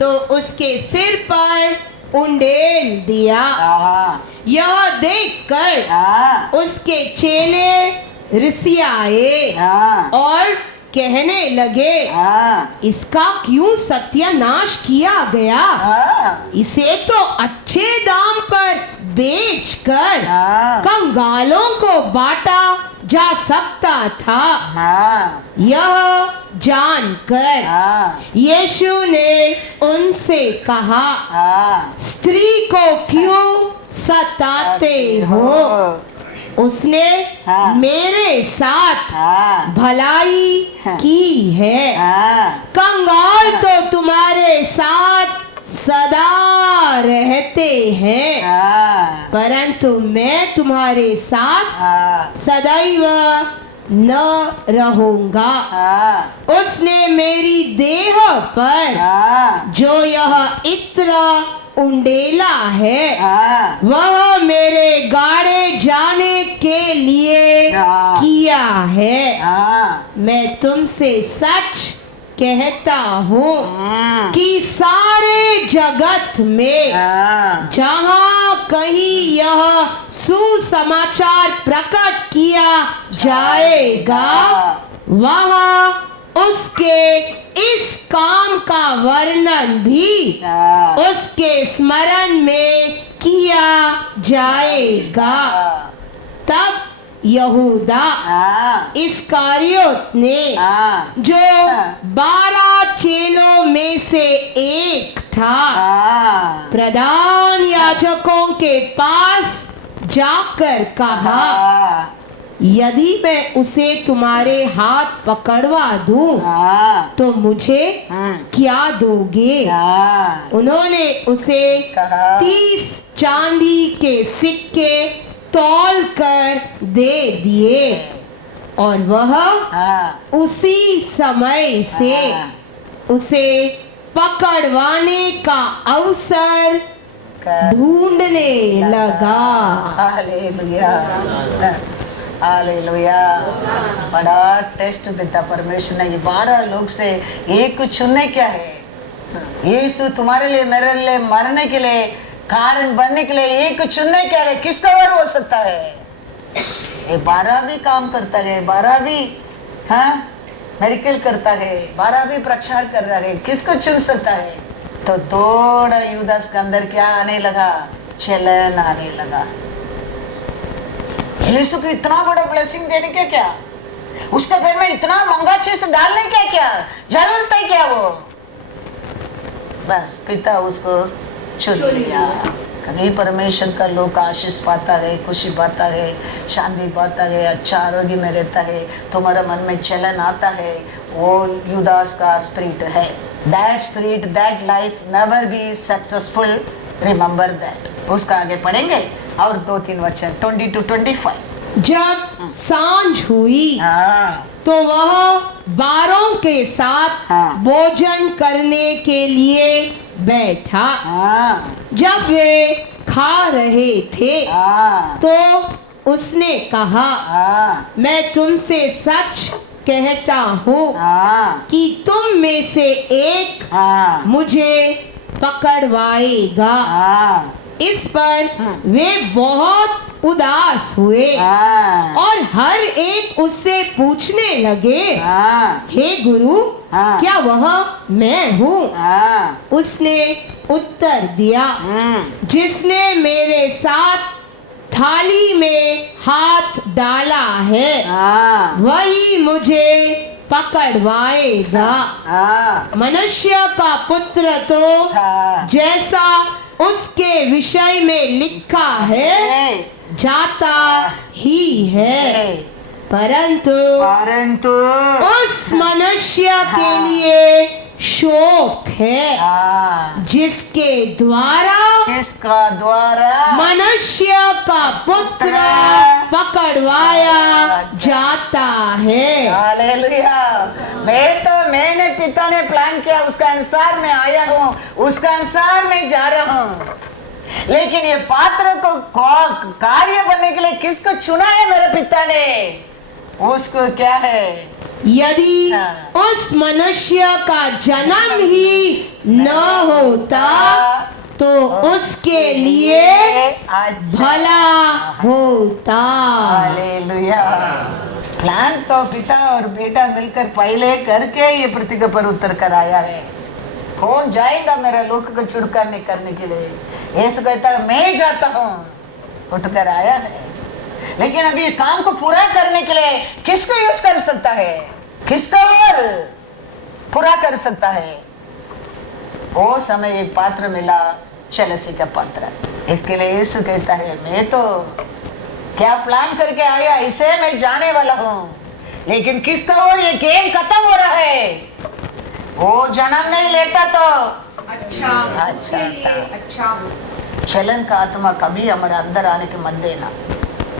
तो उसके सिर पर उंडेल दिया। हाँ यह देखकर हाँ उसके चेले रिसियाए हाँ और कहने लगे, हाँ इसका क्यों सत्यानाश किया गया? हाँ इसे तो अच्छे दाम पर बेचकर हाँ। कंगालों को बांटा जा सकता था। हाँ यह जानकर हाँ यीशु ने उनसे कहा, हाँ स्त्री को क्यों सताते हो? उसने हाँ। मेरे साथ हाँ भलाई हाँ। की है। हाँ कंगाल तो तुम्हारे साथ सदा रहते हैं, हाँ परंतु मैं तुम्हारे साथ हाँ सदैव न रहूंगा। हाँ उसने मेरी देह पर हाँ जो यह इत्र उंडेला है हाँ वह मेरे गाड़े जाने के लिए हाँ। किया है। हाँ मैं तुमसे सच कहता हूँ हम्म, कि सारे जगत में हाँ जहाँ कहीं यह सुसमाचार प्रकट किया जाएगा वहाँ उसके इस काम का वर्णन भी हाँ उसके स्मरण में किया जाएगा। तब यहूदा हाँ इस्करियोत ने हाँ जो 12 चेलों में से एक था हाँ प्रधान याजकों के पास जाकर कहा हाँ यदि मैं उसे तुम्हारे हाथ पकड़वा दूं हाँ तो मुझे क्या दोगे? हाँ उन्होंने उसे कहा 30 चांदी के सिक्के तौल कर दे दिए और वह हाँ उसी समय से हाँ। उसे पकड़वाने का अवसर ढूंढने लगा। Hallelujah hallelujah. बड़ा टेस्ट पिता परमेश्वर ने ये 12 लोग से एक को चुनने क्या है? यीशु तुम्हारे लिए मेरे लिए मरने के लिए कारण बनने के लिए एक को चुनने क्या है? किसका और हो सकता है? ये 12 भी काम करता है, 12 भी हाँ मेरिकल करता है, 12 भी प्रचार कर रहा है, किसको चुन सकता है? तो थोड़ा यूदास के अंदर क्या आने लगा? चलन आने लगा। यीशु को इतना बड़ा ब्लेसिंग देने के क्या? उसके पैर में इतना महंगा चीज डालने के क्या जरूरत है क्या? वो बस पिता उसको चुन लिया। कभी परमेश्वर का लोग आशीष पाता है, खुशी पाता है, शांति पाता है, अच्छा आरोग्य में रहता है, तुम्हारा मन में चलन आता है, वो यूदास का स्पिरिट है। That spirit, that life never be successful, remember that. उसका आगे पढ़ेंगे और 2-3 वचन 20 to 25। जब सांझ हुई हाँ तो वह 12 के साथ हाँ। भोजन करने के लिए बैठा। हाँ जब वे खा रहे थे हाँ तो उसने कहा हाँ मैं तुमसे सच कहता हूँ हाँ कि तुम में से एक हाँ मुझे पकड़वाएगा। हाँ इस पर वे बहुत उदास हुए हाँ और हर एक उससे पूछने लगे हाँ हे गुरु हाँ। क्या वह मैं हूँ? हाँ उसने उत्तर दिया जिसने मेरे साथ थाली में हाथ डाला है हाँ वही मुझे पकड़वाएगा। हाँ मनुष्य का पुत्र तो हाँ। जैसा उसके विषय में लिखा है जाता ही है परंतु उस मनुष्य के लिए शोक है हाँ जिसके द्वारा किसका द्वारा मनुष्य का पुत्र पकड़वाया जाता है। हालेलुया। मैंने पिता ने प्लान किया, उसका अनुसार मैं आया हूँ, उसका अनुसार मैं जा रहा हूँ। लेकिन ये पात्र को कार्य बनने के लिए किसको चुना है मेरे पिता ने? उसको क्या है? यदि हाँ। उस मनुष्य का जन्म ही न होता तो उसके लिए भला होता। हालेलुया। प्लान तो पिता और बेटा मिलकर पहले करके ये पृथ्वी पर उतर कर आया है। कौन जाएगा मेरा लोक को छुटकारा करने के लिए? यीशु कहता है मैं जाता हूँ, उठकर आया है। लेकिन अभी काम को पूरा करने के लिए किसको यूज कर सकता है? किसको और पूरा कर सकता है? वो समय एक पात्र मिला, चलसी का पात्र। इसके लिए यीशु कहता है मैं तो क्या प्लान करके आया, इसे मैं जाने वाला हूँ। लेकिन किसका और ये गेम खत्म हो रहा है? वो जन्म नहीं लेता तो अच्छा चलन का आत्मा कभी हमारे अंदर आने के मत देना।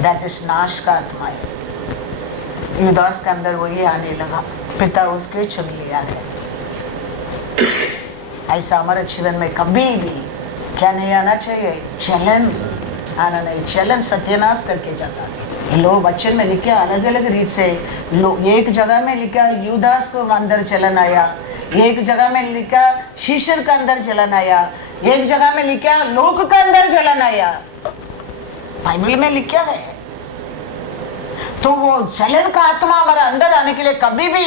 दैट इज नाश का आत्मा है। युदास के अंदर वही आने लगा, पिता उसके चुन लिया है। ऐसा हमारे जीवन में कभी भी क्या नहीं आना चाहिए, चलन आना नहीं। चलन सत्यानाश करके जाता है। लोग वचन में लिखा अलग अलग रीत से, लोग एक जगह में लिखा युदास को अंदर चलन आया, एक जगह में लिखा शीशर का अंदर चलन आया, एक जगह में लिखा लोक का अंदर चलन आया। बाइबल में लिखा है। तो वो चलन का आत्मा हमारा अंदर आने के लिए कभी भी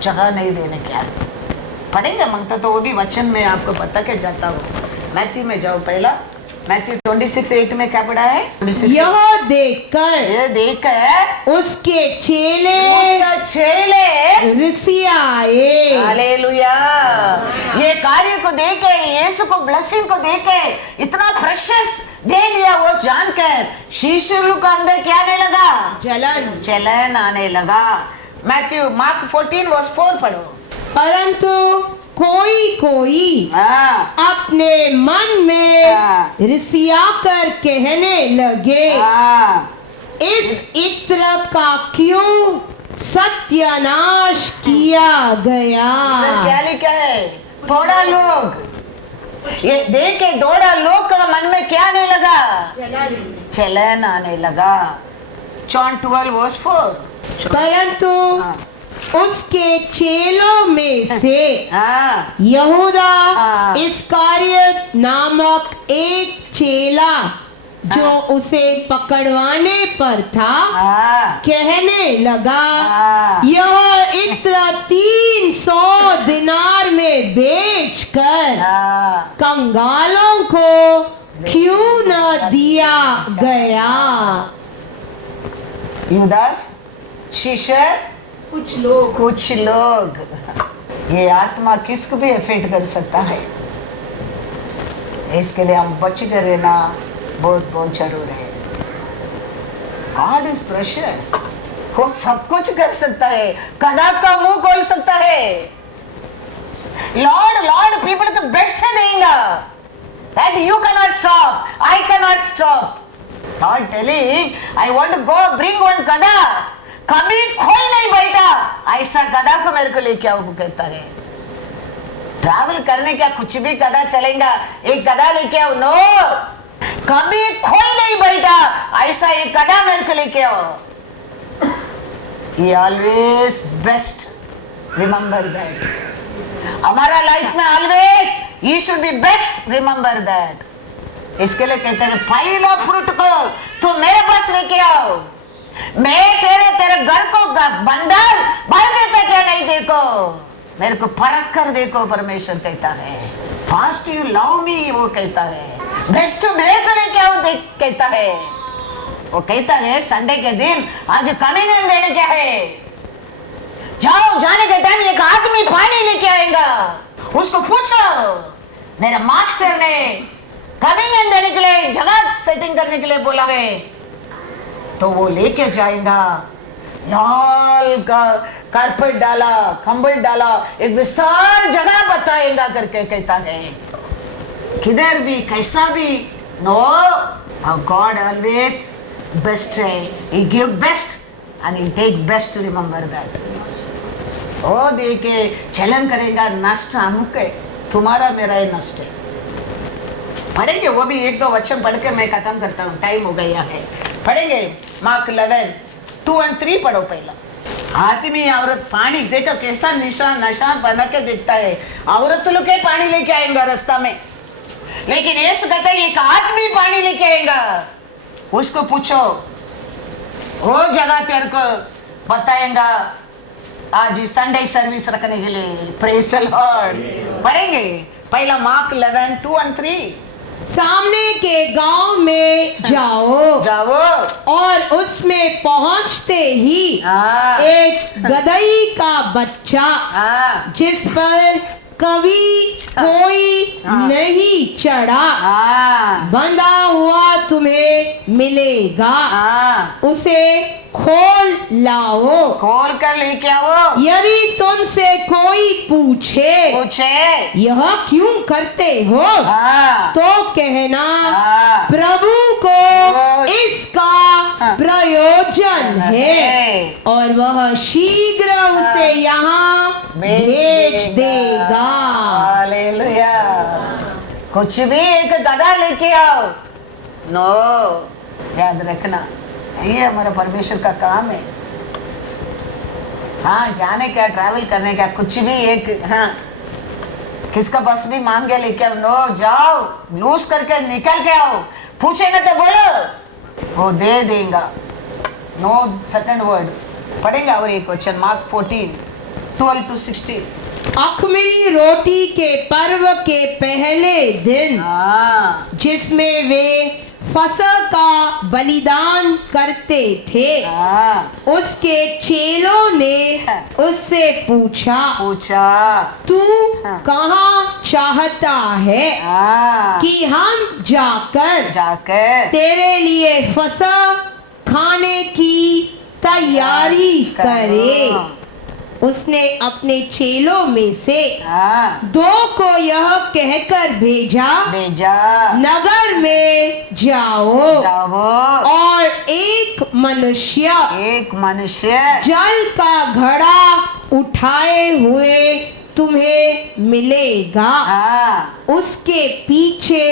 जगह नहीं देने क्या है। पढ़ेंगे मांगता तो वो भी वचन में आपको पता के जाता हूँ। मैथ्यू में जाओ, पहला मैथ्यू 26:8 में क्या पढ़ा है? यह देखकर ये देखकर उसके चेले ऋषि आए। हालेलुया। ये कार्य को देखे, यीशु को ब्लेसिंग को देखे, इतना प्रेशियस दे दिया वो जानकर शिष्यों का अंदर क्या आने लगा? चलन आने लगा। मैथ्यू मार्क 14:4 पढ़ो। परंतु कोई अपने मन में ऋषियाकर कहने लगे, इस इत्र का क्यों सत्यानाश किया गया? क्या लिखा है? थोड़ा लोग ये देखे, थोड़ा लोग का मन में क्या आने लगा? चलन आने लगा। जॉन 12:4। परंतु उसके चेलों में से यहूदा इस्कारियत नामक एक चेला जो उसे पकड़वाने पर था, कहने लगा, यह इत्र 300 दिनार में बेचकर कंगालों को क्यों न दिया गया? युदास, शीशर, कुछ लोग ये आत्मा किसको भी इफेक्ट कर सकता है। इसके लिए हम बच कर रहना बहुत बहुत जरूर है। गॉड इज प्रेशियस, वो सब कुछ कर सकता है, कदा का मुंह खोल सकता है। लॉर्ड पीपल को बेस्ट देगा, that you cannot stop, I cannot stop. God telling, I want to go bring one गधा, कभी कोई नहीं बैठा, ऐसा गधा को मेरे को लेके आओ कहता है। ट्रैवल करने क्या कुछ भी गधा चलेगा, एक गधा लेके आओ, नो, कभी कोई नहीं बैठा, ऐसा एक गधा मेरे को लेके आओ। He always best, remember that. हमारा लाइफ में always he should be best, remember that. इसके लिए कहते हैं पहला फ्रूट को तो मेरे पास लेके आओ, मैं तेरे घर को भंडार भर देता क्या नहीं, देखो मेरे को परख कर देखो, परमेश्वर कहता है। फर्स्ट यू लव मी, वो कहता है, बेस्ट मेरे को लेके आओ कहता है। वो कहता है संडे के दिन आज कम्युनियन देने क्या है, जाओ, जाने के टाइम एक आदमी पानी लेके आएगा, उसको पूछो मेरा मास्टर ने कम्युनियन देने के लिए जगह सेटिंग करने के लिए बोला है, तो वो लेके जाएगा। लाल का कारपेट डाला, कंबल डाला, एक विस्तार जगह बताएगा करके कहता है। किधर भी कैसा भी, नो, गॉड ऑलवेज बेस्ट है, he give best and he take best, remember that. ओ देखे चलन करेगा, नष्ट अमुक है, तुम्हारा मेरा ही नष्ट है। पढ़ेंगे वो भी एक दो वचन पढ़ के मैं खत्म करता हूँ, टाइम हो गया है। पढ़ेंगे मार्क 11:2 और 3 पढ़ो। पहला आदमी औरत पानी देखो कैसा नशा बना के देखता है, औरत लोग के पानी लेके आएगा रास्ता में, लेकिन यीशु कहता है एक आदमी पानी लेके आएगा, उसको पूछो, वो जगह तेरे को बताएगा आज संडे सर्विस रखने के लिए। Praise the Lord. पढ़ेंगे पहला मार्क 11:2 और 3। सामने के गांव में जाओ और उसमें पहुंचते ही एक गदही का बच्चा जिस पर कभी कोई नहीं चढ़ा बंधा हुआ तुम्हें मिलेगा, उसे खोल लाओ, खोल कर लेके आओ। यदि तुमसे कोई पूछे यह क्यों करते हो, तो कहना प्रभु को इसका प्रयोजन है और वह शीघ्र उसे यहाँ भेज देगा। हालेलुया। कुछ भी एक गधा लेके आओ, नो, याद रखना ये हमारा परमेश्वर का काम है। हाँ, जाने क्या, ट्रैवल करने क्या, कुछ भी एक, हाँ, किसका बस भी मांग गया लेके आओ, नो, जाओ लूज करके निकल के आओ, पूछेंगे तो बोलो, वो दे देगा। No second word. पढ़ेंगे और एक क्वेश्चन, मार्क 14:12-16। अख़मीरी रोटी के पर्व के पहले दिन, हाँ, जिसमें वे फसह का बलिदान करते थे, हाँ, उसके चेलों ने उससे पूछा, तू हाँ। कहाँ चाहता है हाँ, कि हम जाकर जाकर तेरे लिए फसह खाने की तैयारी करें। उसने अपने चेलों में से हाँ, 2 को यह कहकर भेजा, नगर में जाओ और एक मनुष्य जल का घड़ा उठाए हुए तुम्हें मिलेगा, उसके पीछे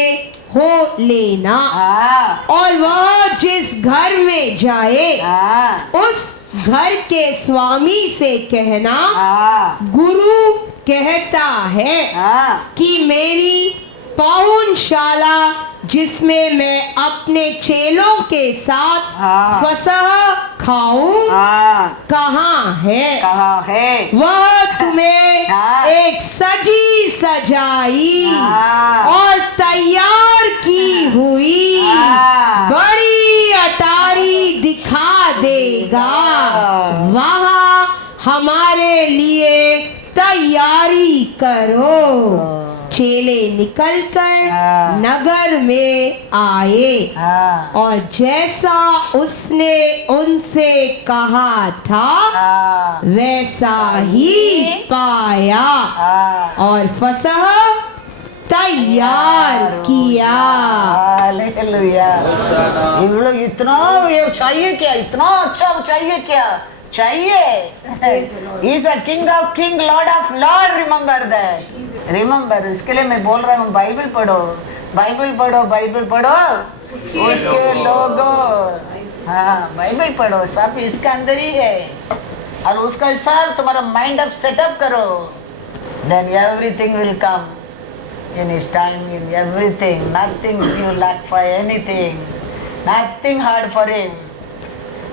हो लेना, और वह जिस घर में जाए उस घर के स्वामी से कहना, गुरु कहता है कि मेरी पाहुनशाला जिसमें मैं अपने चेलों के साथ फसह खाऊं, कहाँ है? वह तुम्हें एक सजी सजाई और तैयार की हुई बड़ी अटारी दिखा देगा, वहाँ हमारे लिए तैयारी करो। चेले निकलकर नगर में आए और जैसा उसने उनसे कहा था वैसा ही पाया और फसह तैयार किया। हालेलुया। ये लोग इतना ये चाहिए क्या, इतना अच्छा चाहिए क्या चाहिए? He's a king of king, lord of lord, remember that, remember। इसके लिए मैं बोल रहा हूँ, बाइबल पढ़ो, बाइबल पढ़ो, बाइबल पढ़ो, उसके लोगों, हाँ, बाइबल पढ़ो, सब इसके अंदर ही है, और उसका हिसाब तुम्हारा माइंड अप सेटअप करो, then everything will come in his time, in everything, nothing you lack for anything, nothing hard for him।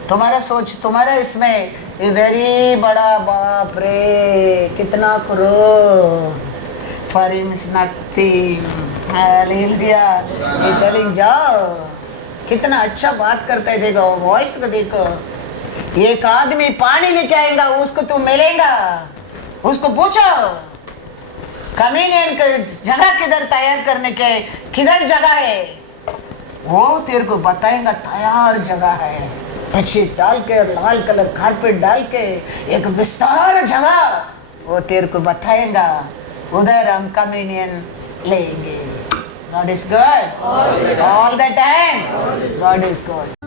तुम्हारा सोच, तुम्हारा इसमें वेरी बड़ा, बाप रे कितना करो, for him is nothing। Hallelujah. ये टेलिंग जाओ, कितना अच्छा बात करता है, देखो वॉइस को देखो। एक आदमी पानी लेके आएगा, उसको तू मिलेगा, उसको पूछो कम्युनियन की जगह किधर तैयार करने के, किधर जगह है, वो तेरे को बताएगा तैयार जगह है, बेडशीट डाल के, लाल कलर कारपेट डाल के, एक विस्तार जगह, वो तेरे को बताएगा, उधर हम कम्युनियन लेंगे। God is good all the time, God is good।